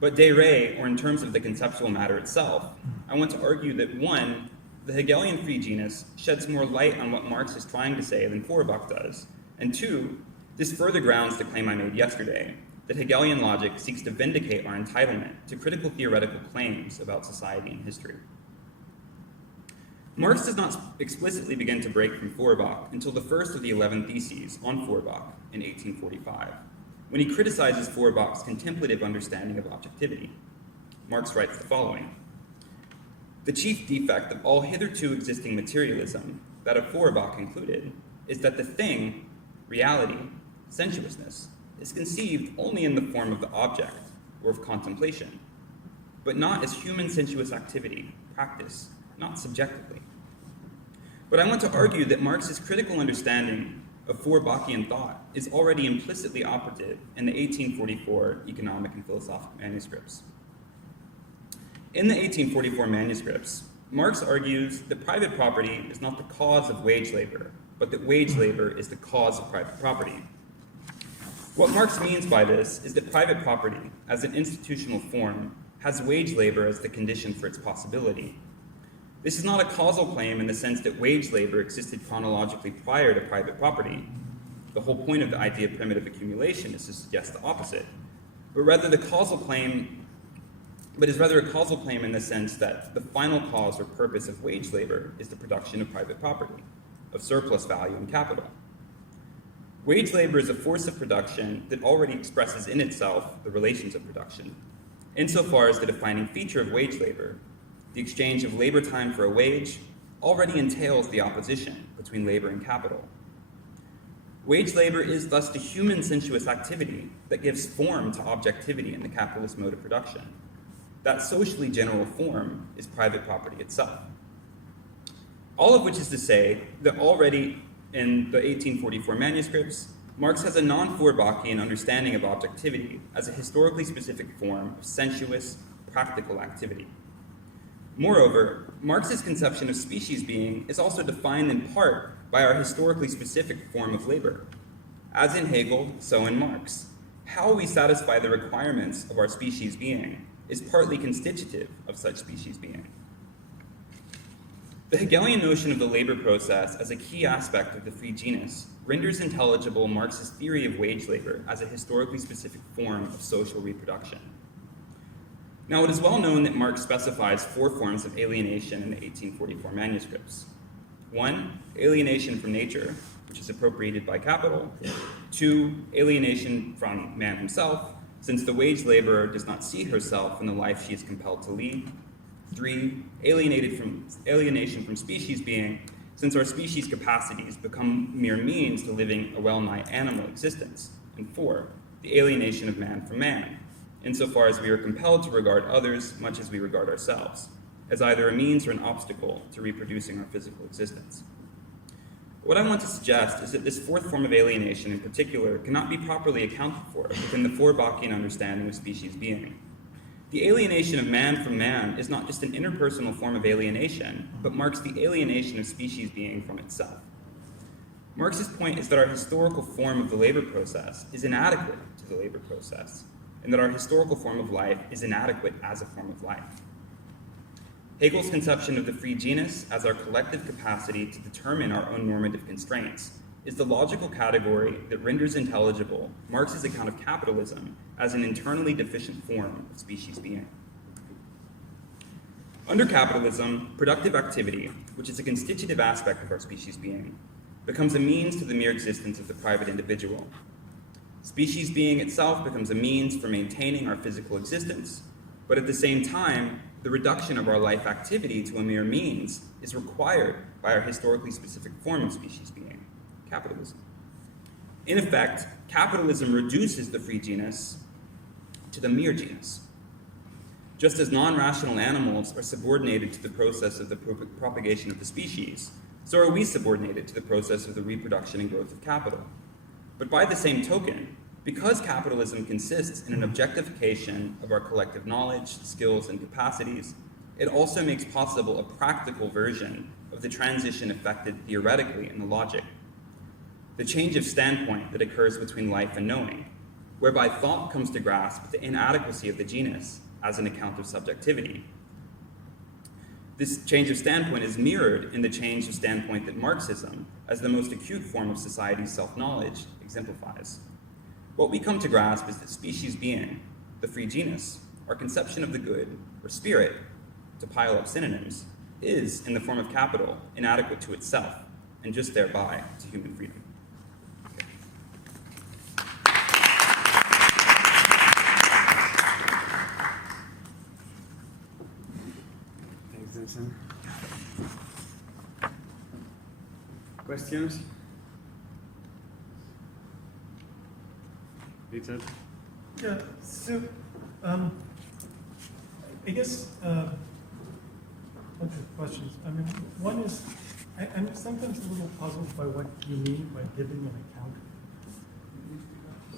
But de re, or in terms of the conceptual matter itself, I want to argue that one, the Hegelian free genus sheds more light on what Marx is trying to say than Feuerbach does, and two, this further grounds the claim I made yesterday, that Hegelian logic seeks to vindicate our entitlement to critical theoretical claims about society and history. Marx does not explicitly begin to break from Feuerbach until the first of the 11 Theses on Feuerbach in 1845, when he criticizes Feuerbach's contemplative understanding of objectivity. Marx writes the following: "The chief defect of all hitherto existing materialism, that of Feuerbach included, is that the thing, reality, sensuousness, is conceived only in the form of the object, or of contemplation, but not as human sensuous activity, practice, not subjectively." But I want to argue that Marx's critical understanding of Feuerbachian thought is already implicitly operative in the 1844 economic and philosophical manuscripts. In the 1844 manuscripts, Marx argues that private property is not the cause of wage labor, but that wage labor is the cause of private property. What Marx means by this is that private property, as an institutional form, has wage labor as the condition for its possibility. This is not a causal claim in the sense that wage labor existed chronologically prior to private property. The whole point of the idea of primitive accumulation is to suggest the opposite, but rather is rather a causal claim in the sense that the final cause or purpose of wage labor is the production of private property, of surplus value and capital. Wage labor is a force of production that already expresses in itself the relations of production, insofar as the defining feature of wage labor, the exchange of labor time for a wage, already entails the opposition between labor and capital. Wage labor is thus the human sensuous activity that gives form to objectivity in the capitalist mode of production. That socially general form is private property itself. All of which is to say that already in the 1844 manuscripts, Marx has a non-Feuerbachian understanding of objectivity as a historically specific form of sensuous, practical activity. Moreover, Marx's conception of species being is also defined in part by our historically specific form of labor. As in Hegel, so in Marx. How we satisfy the requirements of our species being is partly constitutive of such species being. The Hegelian notion of the labor process as a key aspect of the free genus renders intelligible Marx's theory of wage labor as a historically specific form of social reproduction. Now, it is well known that Marx specifies 4 forms of alienation in the 1844 manuscripts. 1, alienation from nature, which is appropriated by capital. 2, alienation from man himself, since the wage laborer does not see herself in the life she is compelled to lead. 3, alienation from species being, since our species capacities become mere means to living a well-nigh animal existence. And 4, the alienation of man from man, insofar as we are compelled to regard others much as we regard ourselves, as either a means or an obstacle to reproducing our physical existence. What I want to suggest is that this 4th form of alienation in particular cannot be properly accounted for within the Forbackian understanding of species being. The alienation of man from man is not just an interpersonal form of alienation, but marks the alienation of species being from itself. Marx's point is that our historical form of the labor process is inadequate to the labor process, and that our historical form of life is inadequate as a form of life. Hegel's conception of the free genus as our collective capacity to determine our own normative constraints is the logical category that renders intelligible Marx's account of capitalism as an internally deficient form of species being. Under capitalism, productive activity, which is a constitutive aspect of our species being, becomes a means to the mere existence of the private individual. Species being itself becomes a means for maintaining our physical existence, but at the same time, the reduction of our life activity to a mere means is required by our historically specific form of species being, capitalism. In effect, capitalism reduces the free genus to the mere genus. Just as non-rational animals are subordinated to the process of the propagation of the species, so are we subordinated to the process of the reproduction and growth of capital. But by the same token, because capitalism consists in an objectification of our collective knowledge, skills, and capacities, it also makes possible a practical version of the transition effected theoretically in the logic. The change of standpoint that occurs between life and knowing, whereby thought comes to grasp the inadequacy of the genus as an account of subjectivity. This change of standpoint is mirrored in the change of standpoint that Marxism, as the most acute form of society's self-knowledge, exemplifies. What we come to grasp is that species being, the free genus, our conception of the good, or spirit, to pile up synonyms, is, in the form of capital, inadequate to itself, and just thereby to human freedom. Thanks, Jensen. Questions? Richard? Yeah, so I guess a bunch of questions. I mean, one is, I'm sometimes a little puzzled by what you mean by giving an account.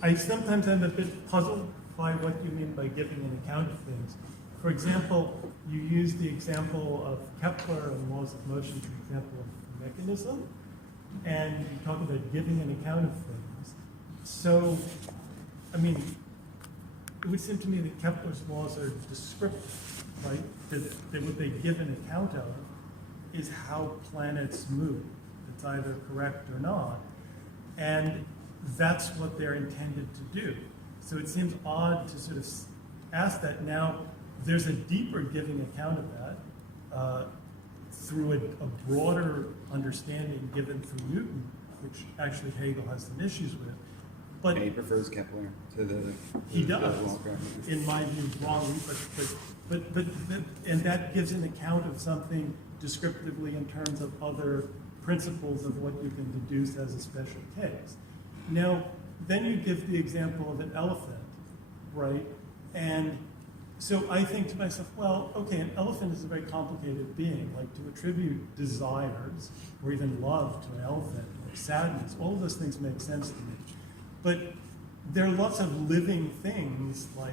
I sometimes am a bit puzzled by what you mean by giving an account of things. For example, you use the example of Kepler and laws of motion, for example, of mechanism, and you talk about giving an account of things. So, I mean, it would seem to me that Kepler's laws are descriptive, right? That what they give an account of is how planets move. It's either correct or not. And that's what they're intended to do. So it seems odd to sort of ask that. Now, there's a deeper giving account of that through a broader understanding given through Newton, which actually Hegel has some issues with. But he prefers Kepler to the. He does, in my view, wrongly. But and that gives an account of something descriptively in terms of other principles of what you can deduce as a special case. Now, then you give the example of an elephant, right? And so I think to myself, well, okay, an elephant is a very complicated being. Like, to attribute desires or even love to an elephant or sadness, all of those things make sense to me. But there are lots of living things like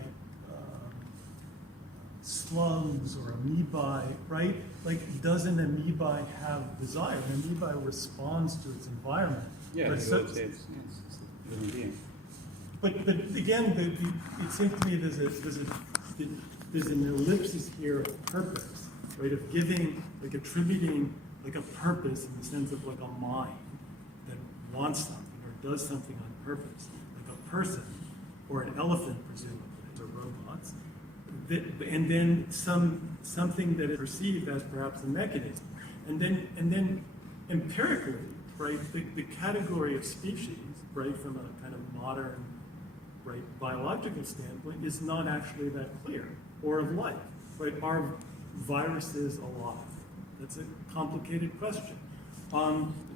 slugs or amoebae, right? Like, does an amoeba have desire? An amoeba responds to its environment. Yeah, but it's a living being. But again, it seems to me there's an ellipsis here of purpose, right? Of giving, like attributing like a purpose in the sense of like a mind that wants something or does something on purpose, like a person or an elephant, presumably, or robots, and then something that is perceived as perhaps a mechanism, and then empirically, right, the category of species, right, from a kind of modern, right, biological standpoint, is not actually that clear, or of life, right? Are viruses alive? That's a complicated question.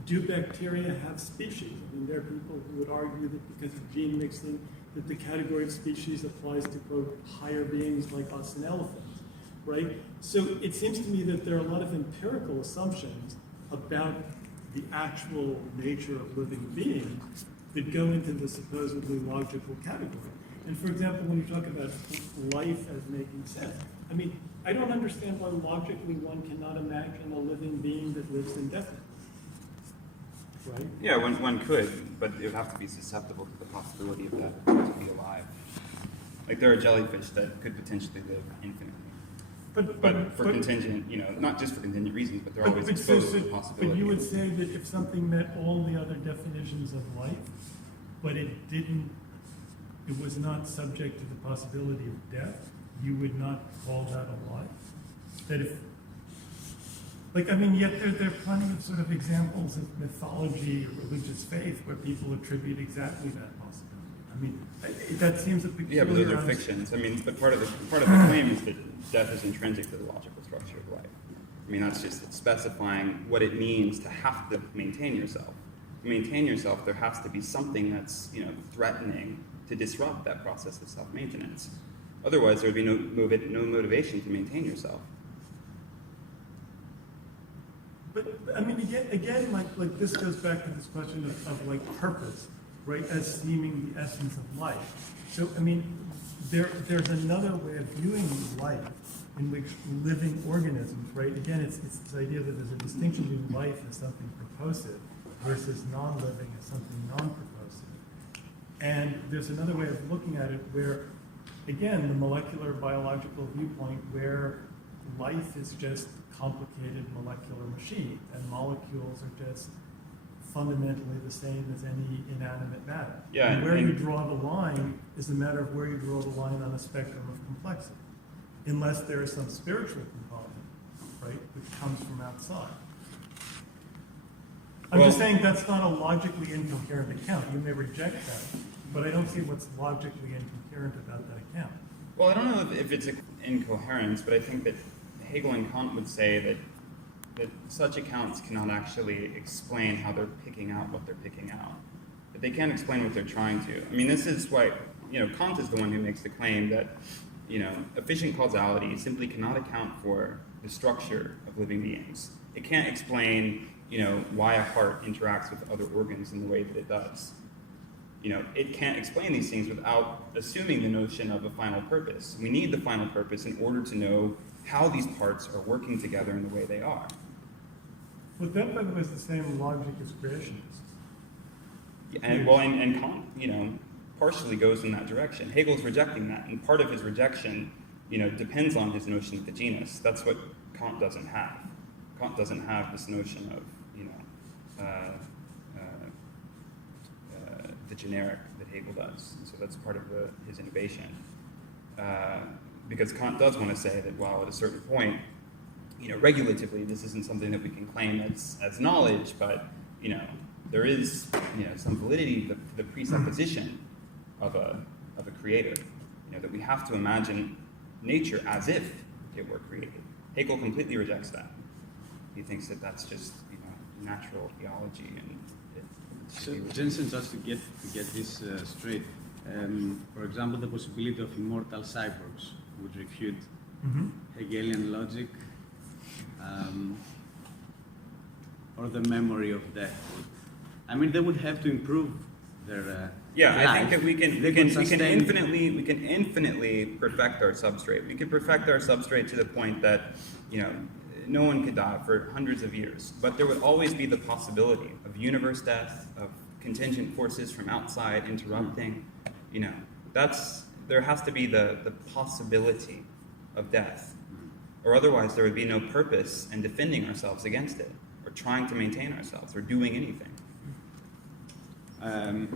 Do bacteria have species? I mean, there are people who would argue that because of gene mixing, that the category of species applies to, quote, higher beings like us and elephants, right? So it seems to me that there are a lot of empirical assumptions about the actual nature of living beings that go into the supposedly logical category. And for example, when you talk about life as making sense, I mean, I don't understand why logically one cannot imagine a living being that lives indefinitely. Right? Yeah, one could, but it would have to be susceptible to the possibility of that to be alive. Like there are jellyfish that could potentially live infinitely. But for contingent, not just for contingent reasons, but they're always exposed to the possibility. But you would say that if something met all the other definitions of life, but it was not subject to the possibility of death, you would not call that alive? That if, yet there are plenty of sort of examples of mythology or religious faith where people attribute exactly that possibility. I mean, that seems a peculiar... Yeah, but those are fictions. I mean, but part of the claim is that death is intrinsic to the logical structure of life. I mean, that's just specifying what it means to have to maintain yourself. To maintain yourself, there has to be something that's, threatening to disrupt that process of self-maintenance. Otherwise, there would be no motivation to maintain yourself. But I mean, again, like this goes back to this question of purpose, right, as seeming the essence of life. So I mean, there's another way of viewing life in which living organisms, right? Again, it's this idea that there's a distinction between life as something purposive versus non-living as something non-purposive. And there's another way of looking at it where, again, the molecular biological viewpoint where life is just complicated molecular machine, and molecules are just fundamentally the same as any inanimate matter. Yeah, and where you draw the line is a matter of where you draw the line on a spectrum of complexity, unless there is some spiritual component, right, which comes from outside. I'm just saying that's not a logically incoherent account. You may reject that, but I don't see what's logically incoherent about that account. Well, I don't know if it's incoherence, but I think that Hegel and Kant would say that such accounts cannot actually explain how they're picking out what they're picking out. That they can't explain what they're trying to. I mean, this is why, Kant is the one who makes the claim that, efficient causality simply cannot account for the structure of living beings. It can't explain, why a heart interacts with other organs in the way that it does. It can't explain these things without assuming the notion of a final purpose. We need the final purpose in order to know how these parts are working together in the way they are. But that, by the way, is the same logic as creationists. And Kant, partially goes in that direction. Hegel's rejecting that, and part of his rejection, depends on his notion of the genus. That's what Kant doesn't have. Kant doesn't have this notion of, the generic that Hegel does. And so that's part of his innovation. Because Kant does want to say that, while at a certain point, regulatively, this isn't something that we can claim as knowledge, but, there is, some validity to the presupposition of a creator. That we have to imagine nature as if it were created. Hegel completely rejects that. He thinks that that's just, natural theology, and so, Jensen, just to get this straight, for example, the possibility of immortal cyborgs would refute Hegelian logic, or the memory of death. I mean, they would have to improve their life. I think that we can infinitely perfect our substrate. We can perfect our substrate to the point that, no one could die for hundreds of years, but there would always be the possibility of universe death, of contingent forces from outside interrupting. There has to be the possibility of death, or otherwise there would be no purpose in defending ourselves against it, or trying to maintain ourselves or doing anything. Again.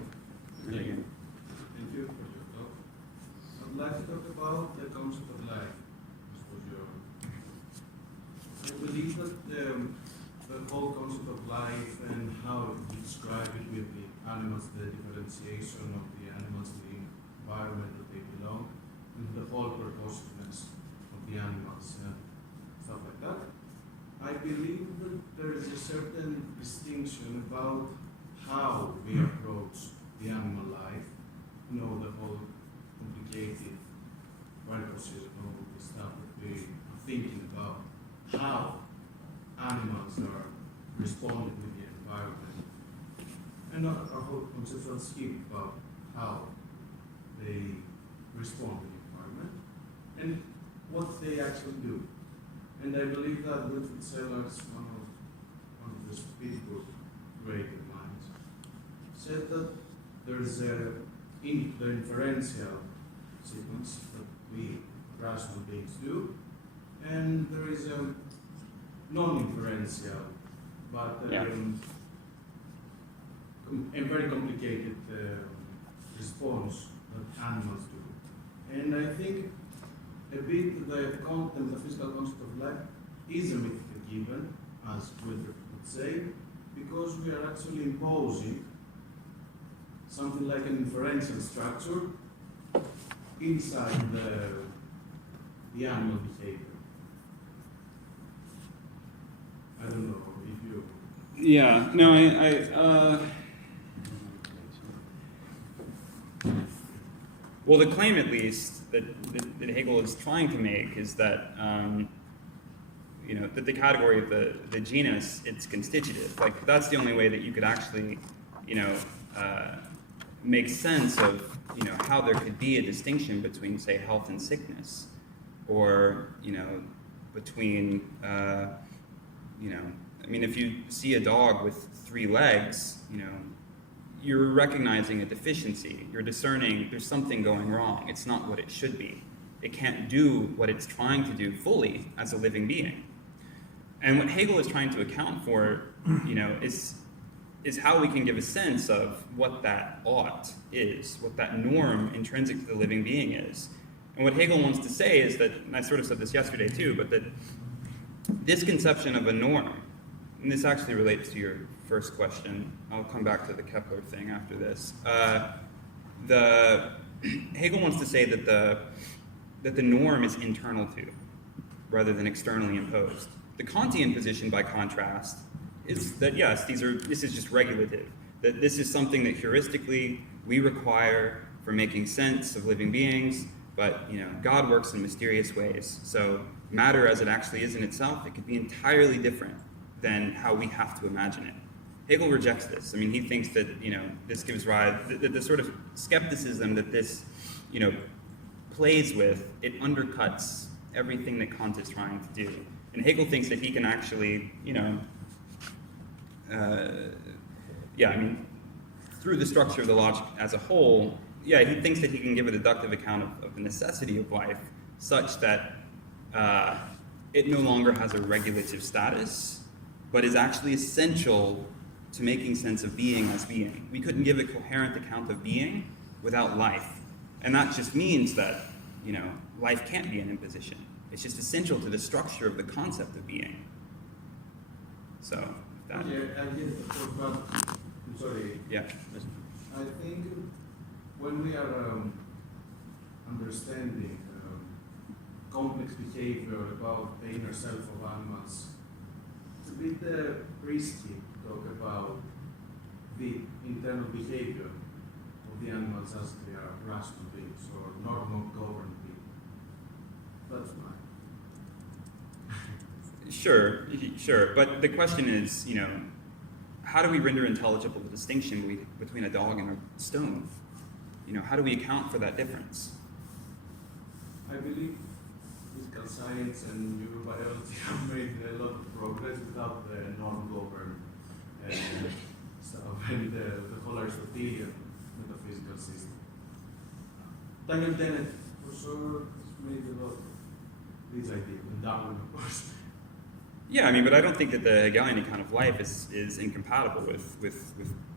Thank you for your talk. I'd like to talk about the concept of life. I believe that the whole concept of life and how you describe it with the animals, the differentiation of the animals, the environment that they belong, and the whole purposiveness of the animals and stuff like that. I believe that there is a certain distinction about how we approach the animal life, the whole complicated purposes and all the stuff that we are thinking about, how animals are responding with the environment, and our whole conceptual scheme about how they respond to the environment, and what they actually do. And I believe that Wilfrid Sellars, one of the spiritual great minds, said that there is the inferential sequence that we rational beings do, and there is a non-inferential, but a very complicated response that animals do. And I think a bit the physical concept of life is a mythical given, as Wilfrid would say, because we are actually imposing something like an inferential structure inside the animal behavior. I don't know if you... Yeah, no, well, the claim, at least, that Hegel is trying to make is that, that the category of the genus, it's constitutive. Like, that's the only way that you could actually, make sense of, how there could be a distinction between, say, health and sickness, or, between, if you see a dog with 3 legs, you're recognizing a deficiency. You're discerning there's something going wrong. It's not what it should be. It can't do what it's trying to do fully as a living being. And what Hegel is trying to account for, is how we can give a sense of what that ought is, what that norm intrinsic to the living being is. And what Hegel wants to say is that, and I sort of said this yesterday too, but that this conception of a norm, and this actually relates to your first question. I'll come back to the Kepler thing after this. Hegel wants to say that the norm is internal to, rather than externally imposed. The Kantian position, by contrast, is that yes, this is just regulative. That this is something that heuristically we require for making sense of living beings, but God works in mysterious ways. So matter as it actually is in itself, it could be entirely different than how we have to imagine it. Hegel rejects this. I mean, he thinks that, this gives rise, that the sort of skepticism that this, plays with, it undercuts everything that Kant is trying to do. And Hegel thinks that he can actually, through the structure of the logic as a whole, he thinks that he can give a deductive account of the necessity of life such that it no longer has a regulative status, but is actually essential to making sense of being as being. We couldn't give a coherent account of being without life. And that just means that, life can't be an imposition. It's just essential to the structure of the concept of being. So, that... Yeah, I get it, of course, but I'm sorry. Yeah. I think when we are understanding complex behavior about the inner self of animals, it's a bit risky to talk about the internal behavior of the animals as they are rational beings or normal governed beings. That's mine. Sure. But the question is, how do we render intelligible the distinction between a dog and a stone? How do we account for that difference? I believe physical science and neurobiology have made a lot of progress without the norm-governed stuff and the whole Aristotelian metaphysical system. Daniel Dennett, for sure, has made a lot of these ideas, and Darwin, of course. Yeah, I mean, but I don't think that the Hegelian account of life is incompatible with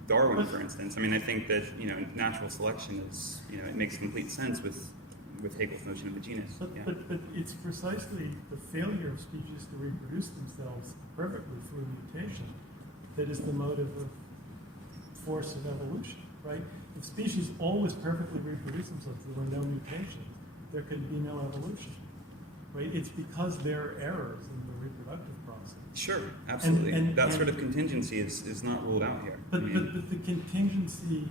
Darwin, for instance. I mean, I think that, natural selection is, it makes complete sense with Hegel's notion of the genus. But, Yeah. but it's precisely the failure of species to reproduce themselves perfectly through mutation that is the motive of force of evolution, right? If species always perfectly reproduce themselves, there were no mutations, there could be no evolution, right? It's because there are errors in the reproductive process. Sure, absolutely. That and- sort of contingency is not ruled out here. But, I mean, but the contingency,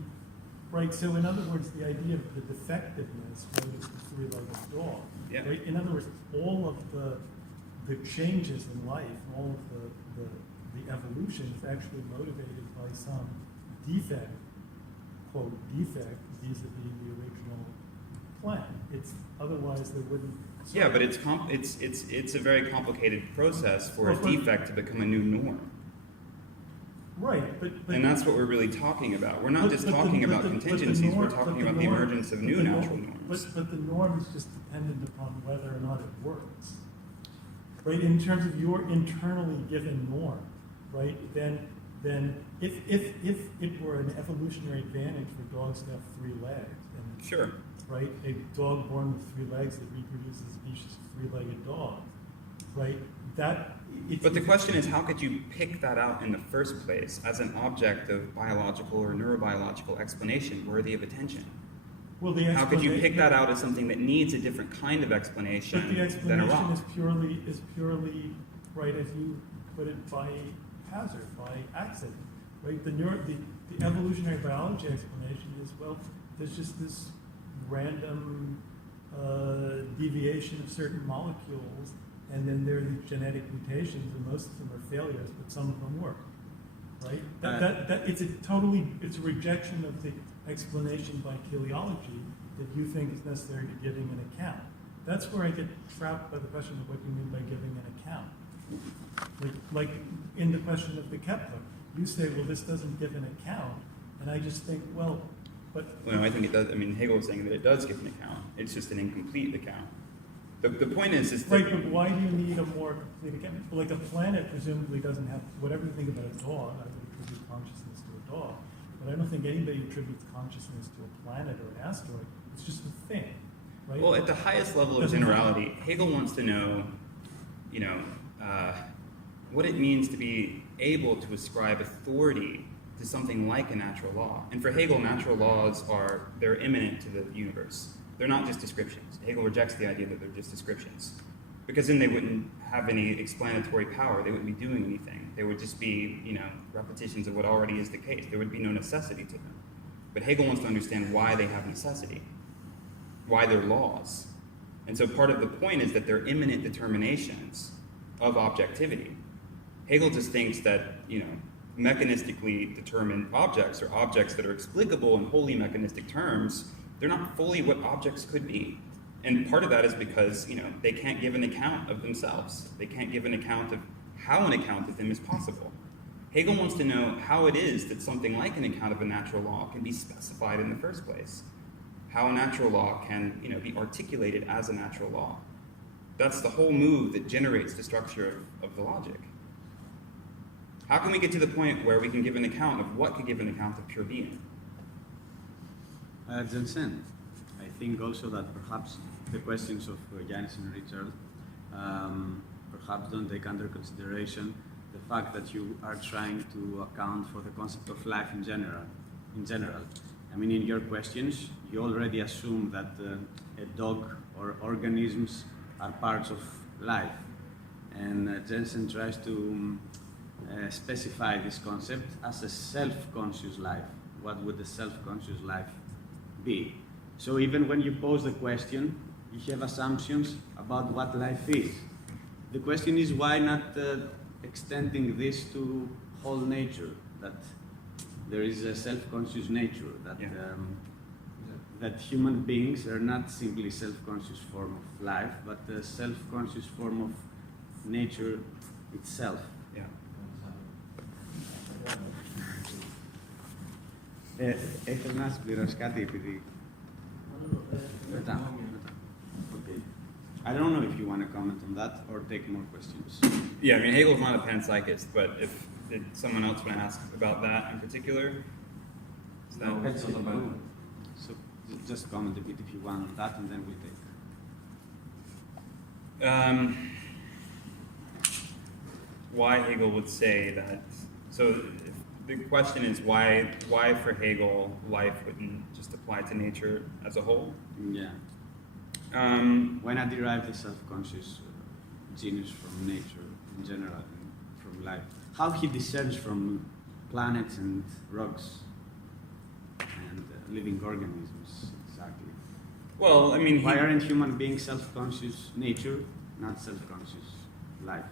right, so in other words, the idea of the defectiveness, right, is the three-legged dog. Yeah. Right? In other words, all of the changes in life, all of the evolution is actually motivated by some defect, quote, defect, vis-a-vis the original plan. It's, otherwise there wouldn't. yeah, but it's a very complicated process for a Well, but- defect to become a new norm. Right, but. And that's what we're really talking about. We're not just talking about contingencies, we're talking about the emergence of new natural norms. But the norm is just dependent upon whether or not it works. Right, in terms of your internally given norm, right, then if it were an evolutionary advantage for dogs to have 3 legs, and Sure. right, a dog born with 3 legs that reproduces a species of 3-legged dog, right, that it's. But the question is, how could you pick that out in the first place as an object of biological or neurobiological explanation worthy of attention? Well, the How could you pick explanation- that out as something that needs a different kind of But the explanation than a explanation rock? is purely, right, as you put it, by hazard, by accident, right? The evolutionary biology explanation is, well, there's just this random deviation of certain molecules, and then there are the genetic mutations, and most of them are failures, but some of them work, right? It's a rejection of the explanation by teleology that you think is necessary to giving an account. That's where I get trapped by the question of what you mean by giving an account. Like in the question of the Kepler, you say, well, this doesn't give an account, and I just think, well, but. Well, I think it does. I mean, Hegel is saying that it does give an account. It's just an incomplete account. The point is that. Right, but why do you need a more complete account? Like a planet presumably doesn't have, whatever you think about a dog, I would attribute consciousness to a dog. But I don't think anybody attributes consciousness to a planet or an asteroid. It's just a thing, right? Well, at the highest level of Doesn't generality, Hegel wants to know, what it means to be able to ascribe authority to something like a natural law. And for Hegel, natural laws they're immanent to the universe. They're not just descriptions. Hegel rejects the idea that they're just descriptions, because then they wouldn't have any explanatory power. They wouldn't be doing anything. They would just be, repetitions of what already is the case. There would be no necessity to them. But Hegel wants to understand why they have necessity, why they're laws. And so part of the point is that they're immanent determinations of objectivity. Hegel just thinks that, mechanistically determined objects, or objects that are explicable in wholly mechanistic terms, they're not fully what objects could be. And part of that is because, they can't give an account of themselves. They can't give an account of how an account of them is possible. Hegel wants to know how it is that something like an account of a natural law can be specified in the first place. How a natural law can, be articulated as a natural law. That's the whole move that generates the structure of the logic. How can we get to the point where we can give an account of what could give an account of pure being? Jensen, I think also that perhaps the questions of Janis and Richard perhaps don't take under consideration the fact that you are trying to account for the concept of life in general. I mean, in your questions, you already assume that a dog or organisms are parts of life. And Jensen tries to specify this concept as a self-conscious life. What would a self-conscious life be? So even when you pose the question, you have assumptions about what life is. The question is, why not extending this to whole nature, that there is a self-conscious nature, that that human beings are not simply self-conscious form of life, but a self-conscious form of nature itself. Yeah. Έχεις να συμπληρώσεις κάτι επειδή... Μετά. Okay. I don't know if you want to comment on that or take more questions. Yeah, I mean, Hegel's not a panpsychist, but if did someone else want to ask about that in particular? Is that- No, it's not about it. So just comment a bit if you want on that, and then we'll take. Why Hegel would say that. So the question is why for Hegel life wouldn't just apply to nature as a whole? Yeah. Why not derive the self-conscious genus from nature in general and from life? How he discerns from planets and rocks and living organisms exactly? Well, I mean, Why aren't human beings self-conscious nature, not self-conscious life?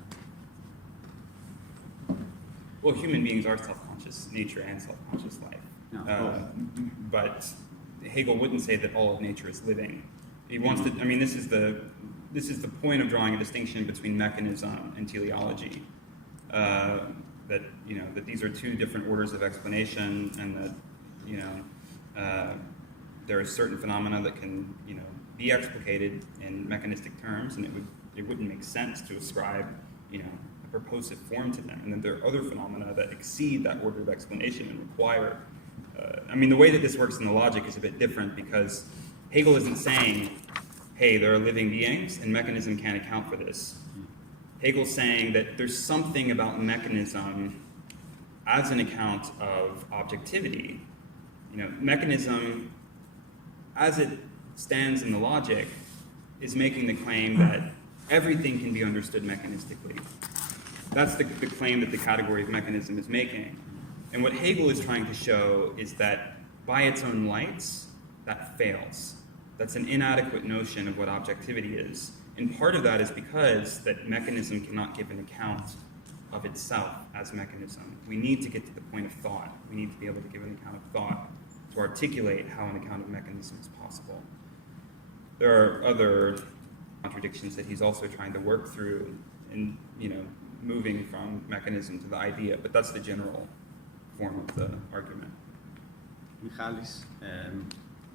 well, human beings are self-conscious nature and self-conscious life. No, both. But Hegel wouldn't say that all of nature is living. He wants to. I mean, this is the point of drawing a distinction between mechanism and teleology. That these are two different orders of explanation, and that there are certain phenomena that can be explicated in mechanistic terms, and it wouldn't make sense to ascribe a purposive form to them. And then there are other phenomena that exceed that order of explanation and require. I mean, the way that this works in the logic is a bit different because Hegel isn't saying, hey, there are living beings and mechanism can't account for this. Hegel's saying that there's something about mechanism as an account of objectivity. Mechanism, as it stands in the logic, is making the claim that everything can be understood mechanistically. That's the claim that the category of mechanism is making. And what Hegel is trying to show is that by its own lights, that fails. That's an inadequate notion of what objectivity is. And part of that is because that mechanism cannot give an account of itself as mechanism. We need to get to the point of thought. We need to be able to give an account of thought to articulate how an account of mechanism is possible. There are other contradictions that he's also trying to work through in, moving from mechanism to the idea, but that's the general form of the argument. Michalis,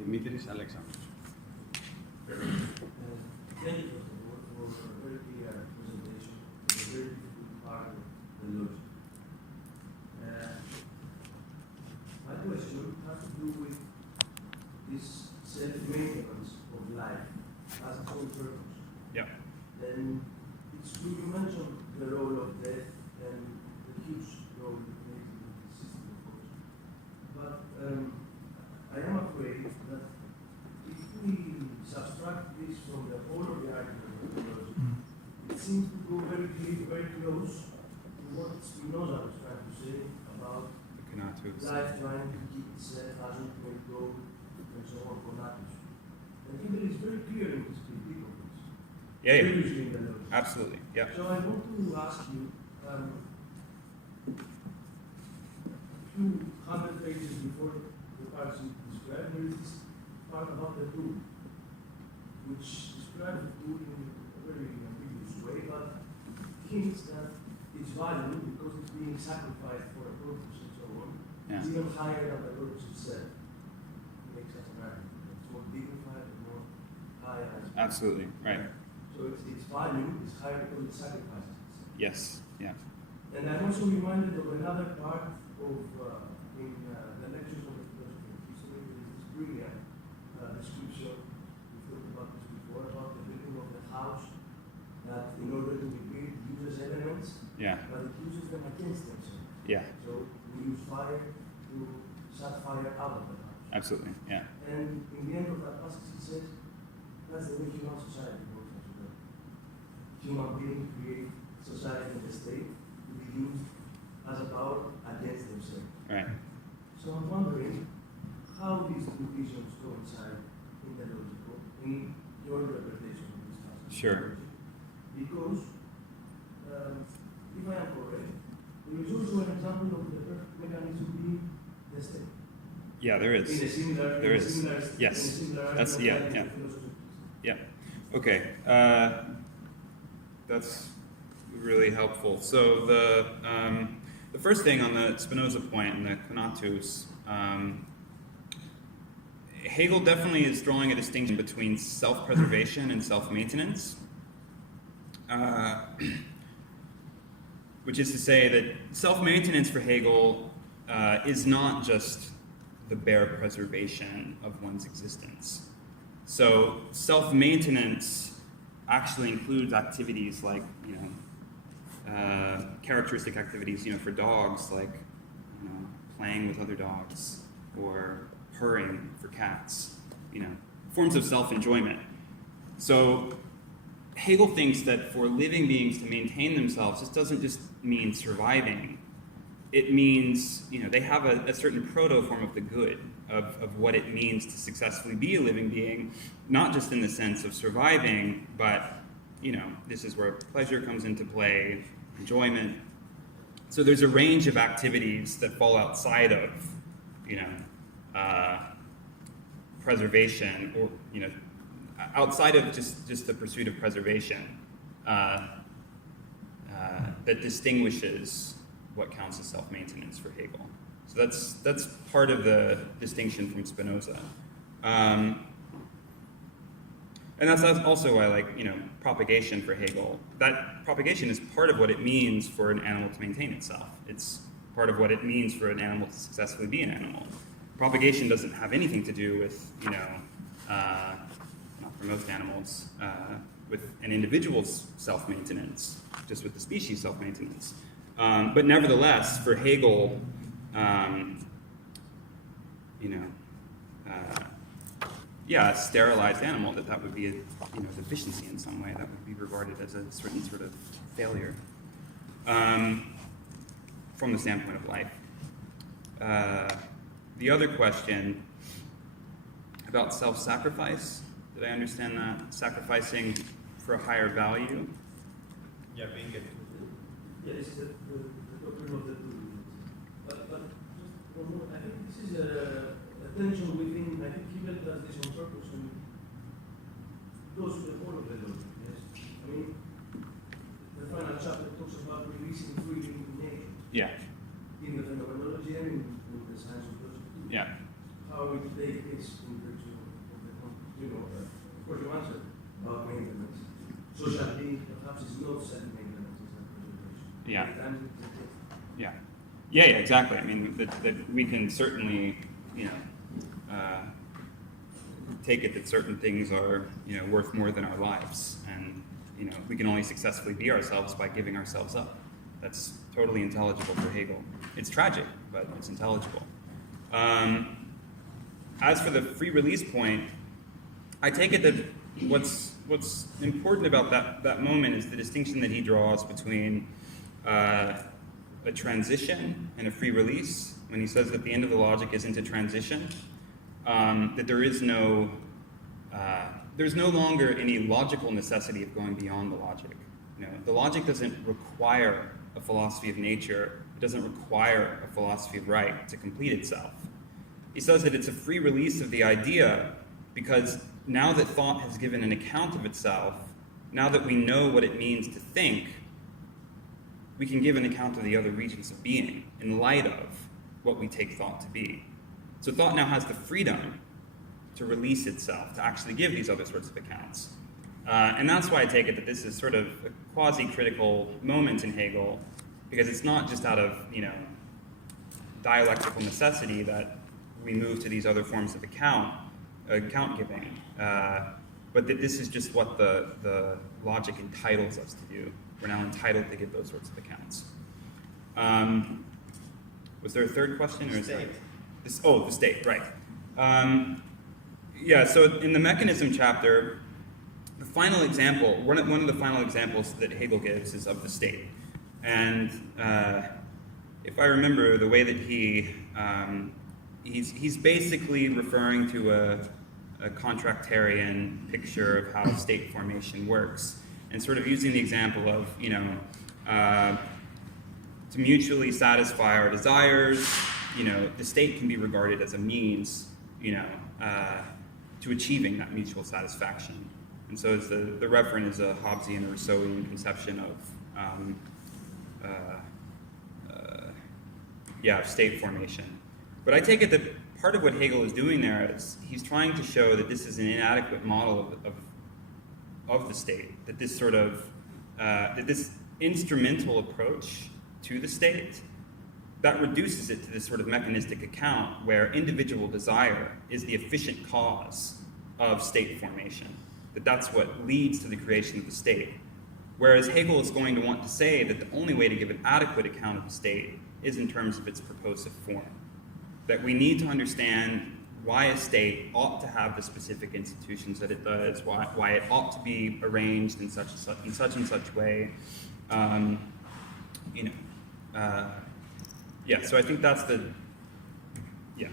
Dimitris, Alexandros. Thank you for a very clear presentation of a very difficult part of the logic. My question has to do with this self-maintenance of life as its own purpose. Yeah. Then you mentioned the role of death and the huge role it plays in the system, of course. But I am afraid that if we subtract this from the whole of the argument of the logic, it seems to go very close to what Spinoza was trying to say about life trying to keep itself as it may go, and so on, conatus. And Hegel is very clear in his critique of this. Yeah. Previously in the logic. Absolutely. Yeah. So I want to ask you, a few hundred pages before the parts you described, there is this part about the tool, which describes the tool in a very ambiguous way, but hints that its value, because it's being sacrificed for a purpose and so on, is even higher than the purpose itself. It makes us an argument. It's more dignified and more high as Absolutely. Right. So its value is higher because it sacrifices itself. Yes. Yeah. And I'm also reminded of another part of in the lectures on the philosophy of history. There is this brilliant description, we talked about this before, about the building of the house that in order to be built uses elements, Yeah. but it uses them against themselves. Yeah. So we use fire to shut fire out of the house. Absolutely. Yeah. And in the end of that passage it says that's the way human society works as well. Human beings create society and the state to be used as a power against themselves. Right. So I'm wondering how these two visions coincide in the logical, in your interpretation of this passage. Sure. Because, if I am correct, there is also an example of the perfect mechanism being the state. Yeah, there is. In a similar, There in a is. similar, Yes. in a similar That's- argument yeah, like yeah. the philosophy of Yeah. Okay. That's really helpful. So the first thing on the Spinoza point and the conatus, Hegel definitely is drawing a distinction between self-preservation and self-maintenance. which is to say that self-maintenance for Hegel is not just the bare preservation of one's existence. So self-maintenance actually includes activities like, characteristic activities, for dogs, like, playing with other dogs or purring for cats, forms of self-enjoyment. So Hegel thinks that for living beings to maintain themselves, this doesn't just mean surviving. It means, they have a certain proto-form of the good, of what it means to successfully be a living being, not just in the sense of surviving, but, this is where pleasure comes into play, enjoyment. So there's a range of activities that fall outside of, preservation, or, outside of just the pursuit of preservation, that distinguishes what counts as self-maintenance for Hegel. So that's part of the distinction from Spinoza. And that's also why I like, propagation for Hegel. That propagation is part of what it means for an animal to maintain itself. It's part of what it means for an animal to successfully be an animal. Propagation doesn't have anything to do with, not for most animals, with an individual's self-maintenance, just with the species' self-maintenance. But nevertheless, for Hegel, a sterilized animal, that would be a deficiency in some way. That would be regarded as a certain sort of failure from the standpoint of life. The other question about self-sacrifice, did I understand that? Sacrificing for a higher value? Yeah, being it. Yeah, this is the doctrine of the two. But just one more, I think this is a tension within, I think Hegel does this on purpose and goes to the core of the logic, yes? I mean, the final chapter talks about releasing freely in nature. Yeah. In the phenomenology and in the science of logic too. Yeah. How we take this in terms of the, of course you answered about maintenance. Social being perhaps is not self-maintenance, it's not preservation. Yeah. Yeah. Yeah, exactly. I mean, that we can certainly, take it that certain things are, worth more than our lives, and we can only successfully be ourselves by giving ourselves up. That's totally intelligible for Hegel. It's tragic, but it's intelligible. As for the free release point, I take it that what's important about that moment is the distinction that he draws between a transition and a free release. When he says that the end of the logic isn't a transition, that there's no longer any logical necessity of going beyond the logic. The logic doesn't require a philosophy of nature. It doesn't require a philosophy of right to complete itself. He says that it's a free release of the idea because now that thought has given an account of itself, now that we know what it means to think, we can give an account of the other regions of being in light of what we take thought to be. So thought now has the freedom to release itself, to actually give these other sorts of accounts. And that's why I take it that this is sort of a quasi-critical moment in Hegel, because it's not just out of, dialectical necessity that we move to these other forms of account giving, but that this is just what the logic entitles us to do. We're now entitled to give those sorts of accounts. Was there a third question? Or is that the state, right. So in the mechanism chapter, the final example, one of the final examples that Hegel gives is of the state. And if I remember the way that he's basically referring to a contractarian picture of how state formation works, and sort of using the example of, to mutually satisfy our desires, the state can be regarded as a means, to achieving that mutual satisfaction. And so it's the referent is a Hobbesian or Rousseauian conception of state formation. But I take it that part of what Hegel is doing there is he's trying to show that this is an inadequate model of the state, that this sort of that this instrumental approach to the state, that reduces it to this sort of mechanistic account where individual desire is the efficient cause of state formation, that's what leads to the creation of the state. Whereas Hegel is going to want to say that the only way to give an adequate account of the state is in terms of its purposive form. That we need to understand why a state ought to have the specific institutions that it does, why it ought to be arranged in such and such way. Yeah, so I think that's the, yeah.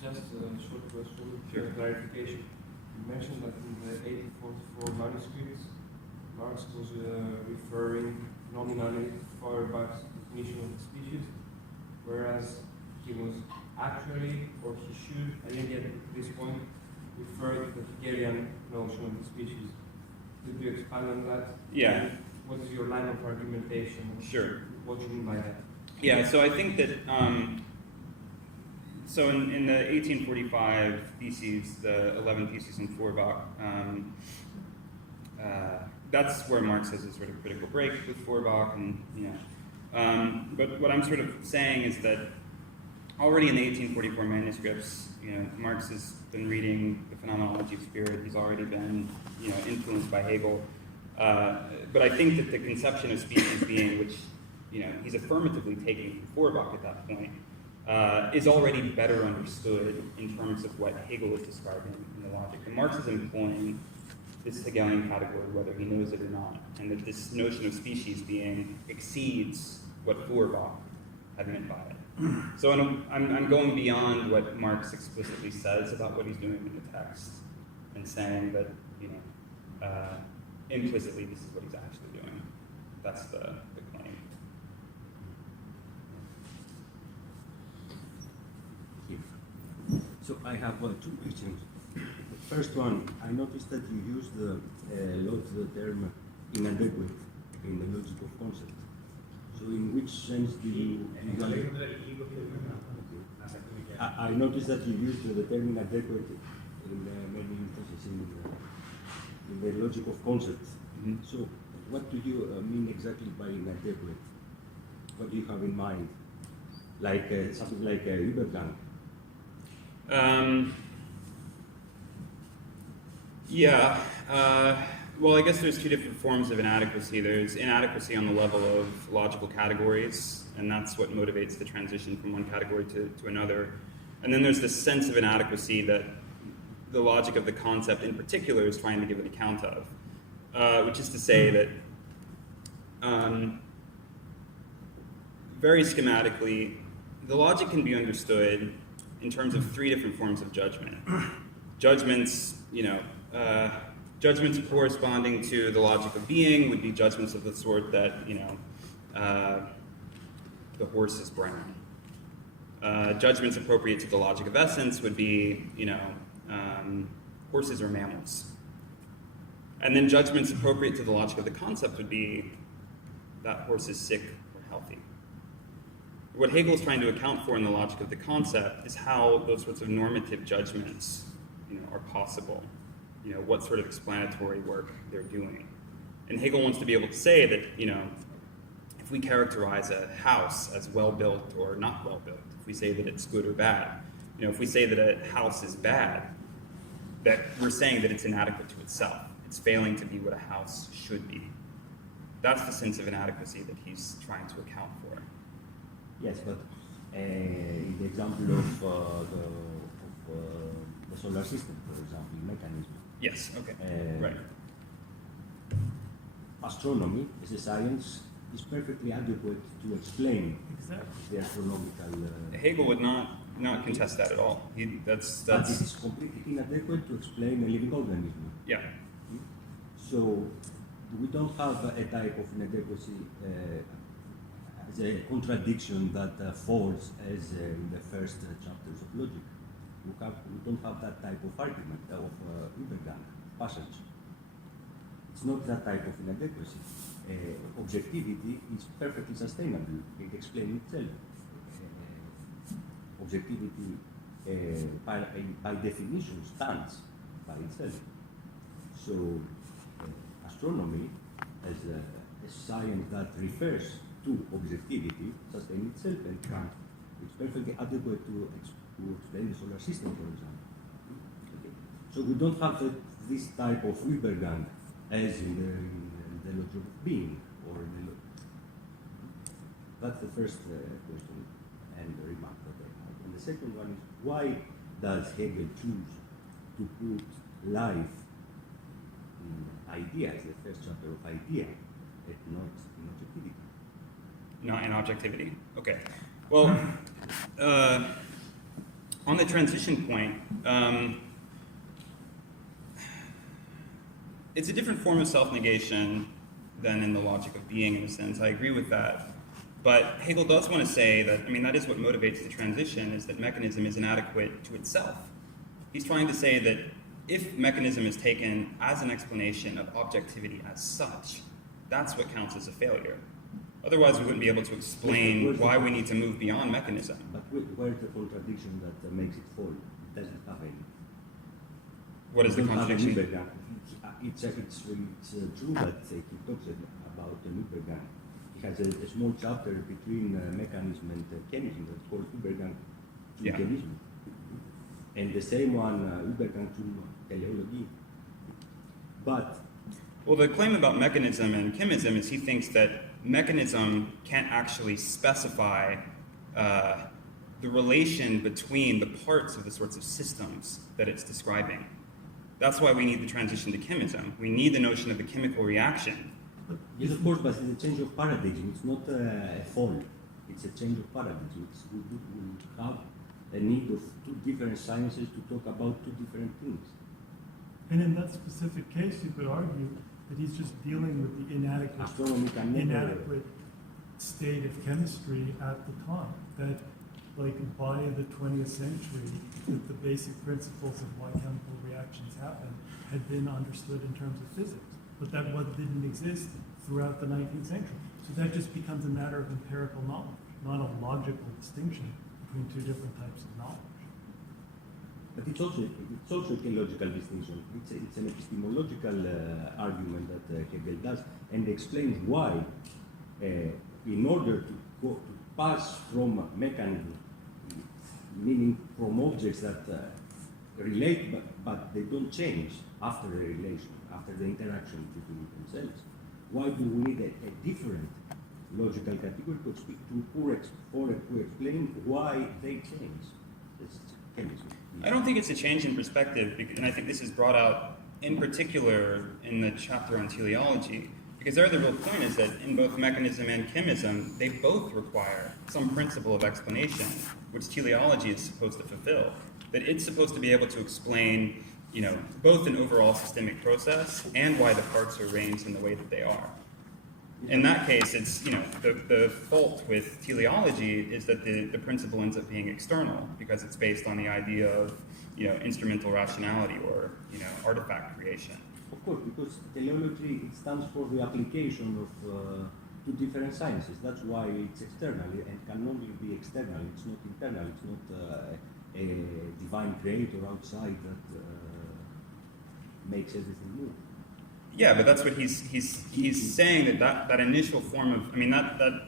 Just a short question, Sure. clarification. You mentioned that in the 1844 manuscripts, Marx was referring nominally to Feuerbach's definition of the species, whereas he was actually, or he should, I didn't get at this point, refer to the Hegelian notion of the species. Could you expand on that? Yeah. And what is your line of argumentation? Sure. What do you mean by that? Yeah, so I think that, so in the 1845 theses, the 11 theses in Feuerbach, that's where Marx has a sort of critical break with Feuerbach, and but what I'm sort of saying is that already in the 1844 manuscripts, Marx has been reading the Phenomenology of Spirit. He's already been, influenced by Hegel. But I think that the conception of species being, which he's affirmatively taking from Feuerbach at that point, is already better understood in terms of what Hegel is describing in the logic. And Marx is employing this Hegelian category, whether he knows it or not, and that this notion of species being exceeds what Feuerbach had meant by it. So I'm going beyond what Marx explicitly says about what he's doing in the text, and saying that implicitly this is what he's actually doing. That's the claim. So I have two questions. The first one, I noticed that you used the term inadequate in the logic of concept. So in which sense do you I noticed that you used the term inadequate in many instances in the logic of concepts. Mm-hmm. So what do you mean exactly by inadequate? What do you have in mind? Like something like Übergang? Well, I guess there's two different forms of inadequacy. There's inadequacy on the level of logical categories, and that's what motivates the transition from one category to another. And then there's this sense of inadequacy that the logic of the concept in particular is trying to give an account of, which is to say that very schematically, the logic can be understood in terms of three different forms of judgment. Judgments, judgments corresponding to the logic of being would be judgments of the sort that, the horse is brown. Judgments appropriate to the logic of essence would be, horses are mammals. And then judgments appropriate to the logic of the concept would be that horse is sick or healthy. What Hegel is trying to account for in the logic of the concept is how those sorts of normative judgments, are possible. What sort of explanatory work they're doing. And Hegel wants to be able to say that, if we characterize a house as well-built or not well-built, if we say that it's good or bad, if we say that a house is bad, that we're saying that it's inadequate to itself. It's failing to be what a house should be. That's the sense of inadequacy that he's trying to account for. Yes, but in the example of the solar system, for example, mechanism. Yes, okay, right. Astronomy as a science is perfectly adequate to explain the astronomical. Hegel would not contest that at all. But it is completely inadequate to explain a living organism. Yeah. So we don't have a type of inadequacy as a contradiction that falls as in the first chapters of logic. We don't have that type of argument of Übergang passage. It's not that type of inadequacy. Objectivity is perfectly sustainable. It explains itself. Objectivity, by definition, stands by itself. So astronomy, as a science that refers to objectivity, sustains itself and can. It's perfectly adequate to explain the solar system, for example. Okay. So we don't have this type of Übergang as in the logic of being, or that's the first question and remark that I have. And the second one is, why does Hegel choose to put life in idea as the first chapter of idea, and not in objectivity? Not in objectivity. Okay. Well, on the transition point, it's a different form of self-negation than in the logic of being, in a sense. I agree with that. But Hegel does want to say that, I mean, that is what motivates the transition, is that mechanism is inadequate to itself. He's trying to say that if mechanism is taken as an explanation of objectivity as such, that's what counts as a failure. Otherwise, we wouldn't be able to explain why we need to move beyond mechanism. But where's the contradiction that makes it fall? It doesn't have any. What is the contradiction? It's true that he talks about the Übergang. He has a small chapter between mechanism and chemism that's called Übergang to chemism. And the same one, Übergang to teleology. But well, the claim about mechanism and chemism is he thinks that mechanism can't actually specify the relation between the parts of the sorts of systems that it's describing. That's why we need the transition to chemism. We need the notion of a chemical reaction. Yes, of course, but it's a change of paradigm. It's not a fall. It's a change of paradigm. We have a need of two different sciences to talk about two different things. And in that specific case, you could argue that he's just dealing with the inadequate state of chemistry at the time. That, like, by the 20th century, that the basic principles of why chemical reactions happen had been understood in terms of physics. But that didn't exist throughout the 19th century. So that just becomes a matter of empirical knowledge, not a logical distinction between two different types of knowledge. But it's also a logical distinction. It's an epistemological argument that Hegel does, and explains why, in order to pass from mechanism, meaning from objects that relate but they don't change after the relation, after the interaction between themselves, why do we need a different logical category to explain why they change? It's chemistry. I don't think it's a change in perspective, and I think this is brought out in particular in the chapter on teleology, because there the real point is that in both mechanism and chemism, they both require some principle of explanation, which teleology is supposed to fulfill. That it's supposed to be able to explain, both an overall systemic process and why the parts are arranged in the way that they are. In that case, it's, the fault with teleology is that the principle ends up being external, because it's based on the idea of, instrumental rationality or, artifact creation. Of course, because teleology, it stands for the application of two different sciences. That's why it's external and can only be external. It's not internal. It's not a divine creator outside that makes everything move. Yeah, but that's what he's saying, that initial form of, that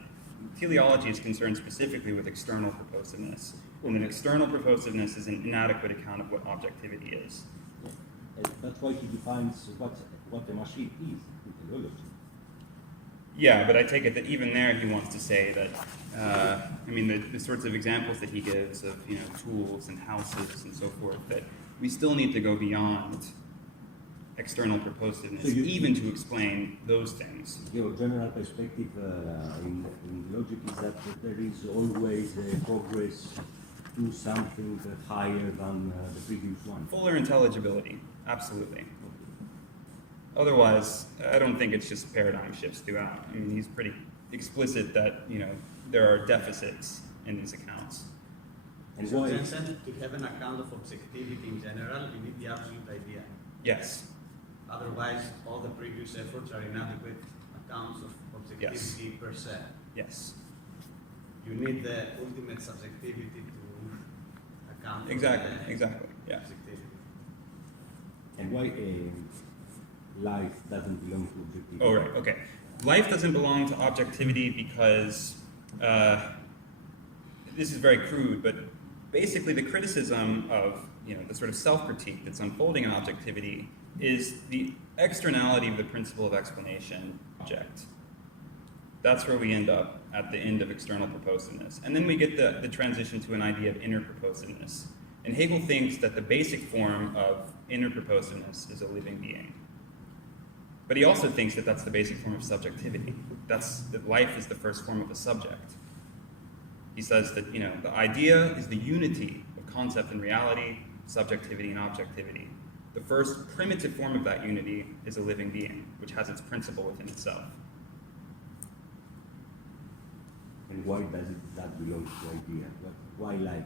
teleology is concerned specifically with external purposiveness. And an external purposiveness is an inadequate account of what objectivity is. That's why he defines what a machine is in teleology. Yeah, but I take it that even there he wants to say that, the sorts of examples that he gives of, tools and houses and so forth, that we still need to go beyond external purposiveness, even to explain those things. Your general perspective in logic is that there is always progress to something higher than the previous one. Fuller intelligibility, absolutely. Otherwise, I don't think it's just paradigm shifts throughout. He's pretty explicit that, there are deficits in these accounts. And so, Jensen, to have an account of objectivity in general, you need the absolute idea. Yes. Otherwise, all the previous efforts are inadequate accounts of objectivity per se. Yes. You need the ultimate subjectivity to account for Exactly. Yeah. subjectivity. And why life doesn't belong to objectivity. Oh, right, okay. Life doesn't belong to objectivity because, this is very crude, but basically the criticism of, the sort of self-critique that's unfolding in objectivity is the externality of the principle of explanation object. That's where we end up at the end of external proposiveness. And then we get the transition to an idea of inner proposiveness. And Hegel thinks that the basic form of inner proposiveness is a living being. But he also thinks that that's the basic form of subjectivity. That life is the first form of a subject. He says that, the idea is the unity of concept and reality, subjectivity and objectivity. The first primitive form of that unity is a living being, which has its principle within itself. And why does that belong to the idea? Why life?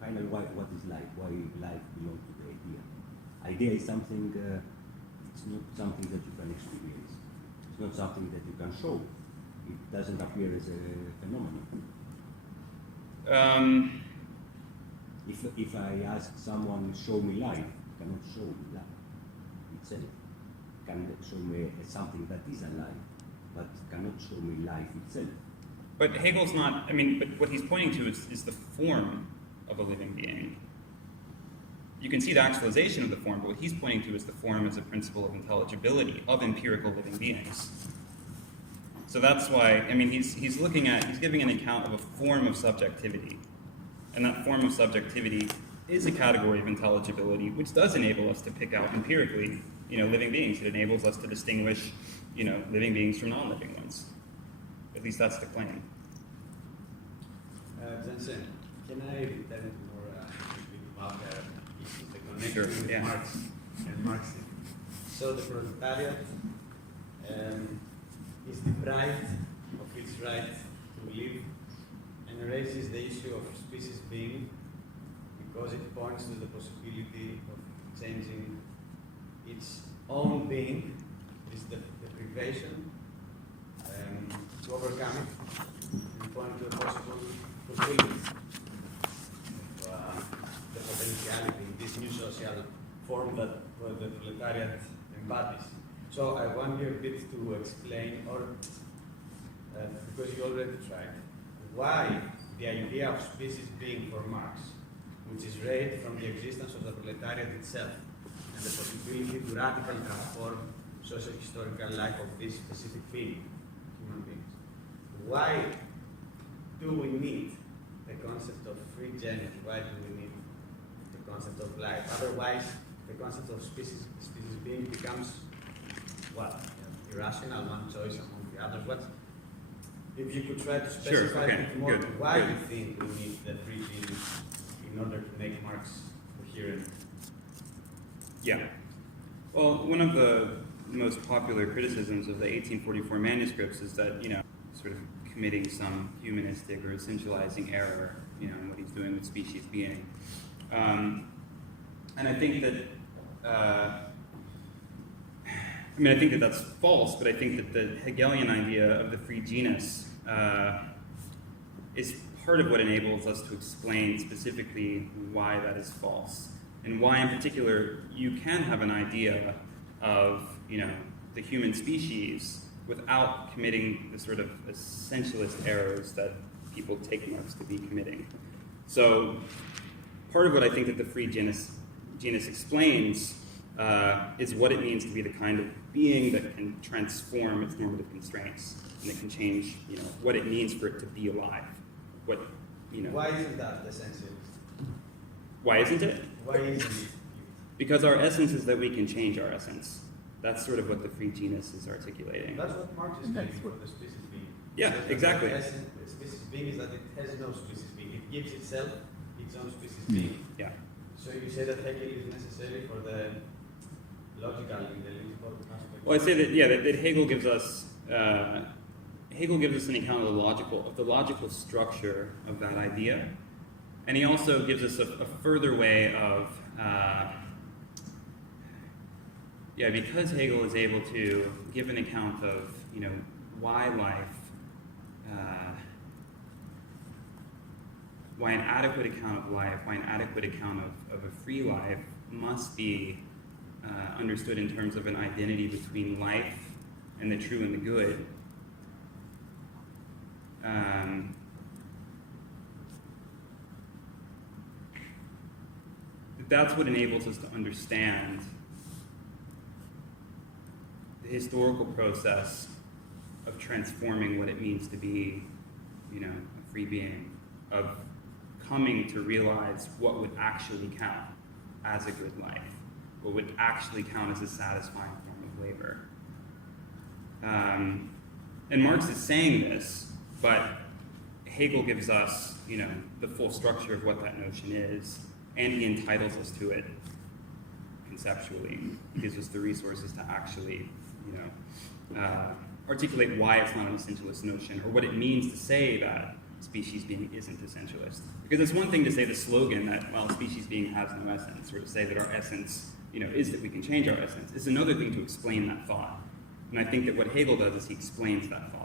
Finally, what is life? Why life belongs to the idea? Idea is something, it's not something that you can experience. It's not something that you can show. It doesn't appear as a phenomenon. If I ask someone, show me life, it cannot show me life itself. It can show me something that is alive, but cannot show me life itself. But Hegel's not, but what he's pointing to is the form of a living being. You can see the actualization of the form, but what he's pointing to is the form as a principle of intelligibility of empirical living beings. So that's why, he's giving an account of a form of subjectivity. And that form of subjectivity is a category of intelligibility, which does enable us to pick out empirically, living beings. It enables us to distinguish, living beings from non-living ones. At least that's the claim. Jensen, can I return to more about the connection Sure, with yeah. Marx and Marxism? So the proletariat is deprived of its right to live and raises the issue of species being because it points to the possibility of changing its own being. It is the deprivation to overcome it and point to a possible fulfillment of the potentiality in this new social form that the proletariat embodies. So I want you a bit to explain, or because you already tried, why the idea of species being for Marx, which is raised from the existence of the proletariat itself and the possibility to radically transform socio-historical life of this specific being, human beings. Why do we need the concept of free genus? Why do we need the concept of life? Otherwise, the concept of species being becomes irrational, one choice among the others. What if you could try to specify a bit more why you think we need the free genus in order to make Marx coherent? Yeah. Well, one of the most popular criticisms of the 1844 manuscripts is that, sort of committing some humanistic or essentializing error, in what he's doing with species being. And I think that, I think that that's false, but I think that the Hegelian idea of the free genus is part of what enables us to explain specifically why that is false, and why in particular you can have an idea of, the human species without committing the sort of essentialist errors that people take Marx to be committing. So part of what I think that the free genus explains is what it means to be the kind of being that can transform its normative constraints, and that can change, what it means for it to be alive. Why isn't that essential? Why isn't it? Why isn't it? Because our essence is that we can change our essence. That's sort of what the free genus is articulating. That's what Marx is doing for the species being. Yeah, exactly. The species being is that it has no species being. It gives itself its own species being. Yeah. So you say that Hegel is necessary for the logical, intelligible aspect? Well, I say that, that Hegel gives us an account of the logical structure of that idea, and he also gives us a further way of, because Hegel is able to give an account of, why life, why an adequate account of life, why an adequate account of a free life must be understood in terms of an identity between life and the true and the good, that's what enables us to understand the historical process of transforming what it means to be, a free being, of coming to realize what would actually count as a good life, what would actually count as a satisfying form of labor. And Marx is saying this, but Hegel gives us, the full structure of what that notion is, and he entitles us to it conceptually. He gives us the resources to actually, articulate why it's not an essentialist notion, or what it means to say that species being isn't essentialist. Because it's one thing to say the slogan that, well, species being has no essence, or to say that our essence, is that we can change our essence. It's another thing to explain that thought. And I think that what Hegel does is he explains that thought.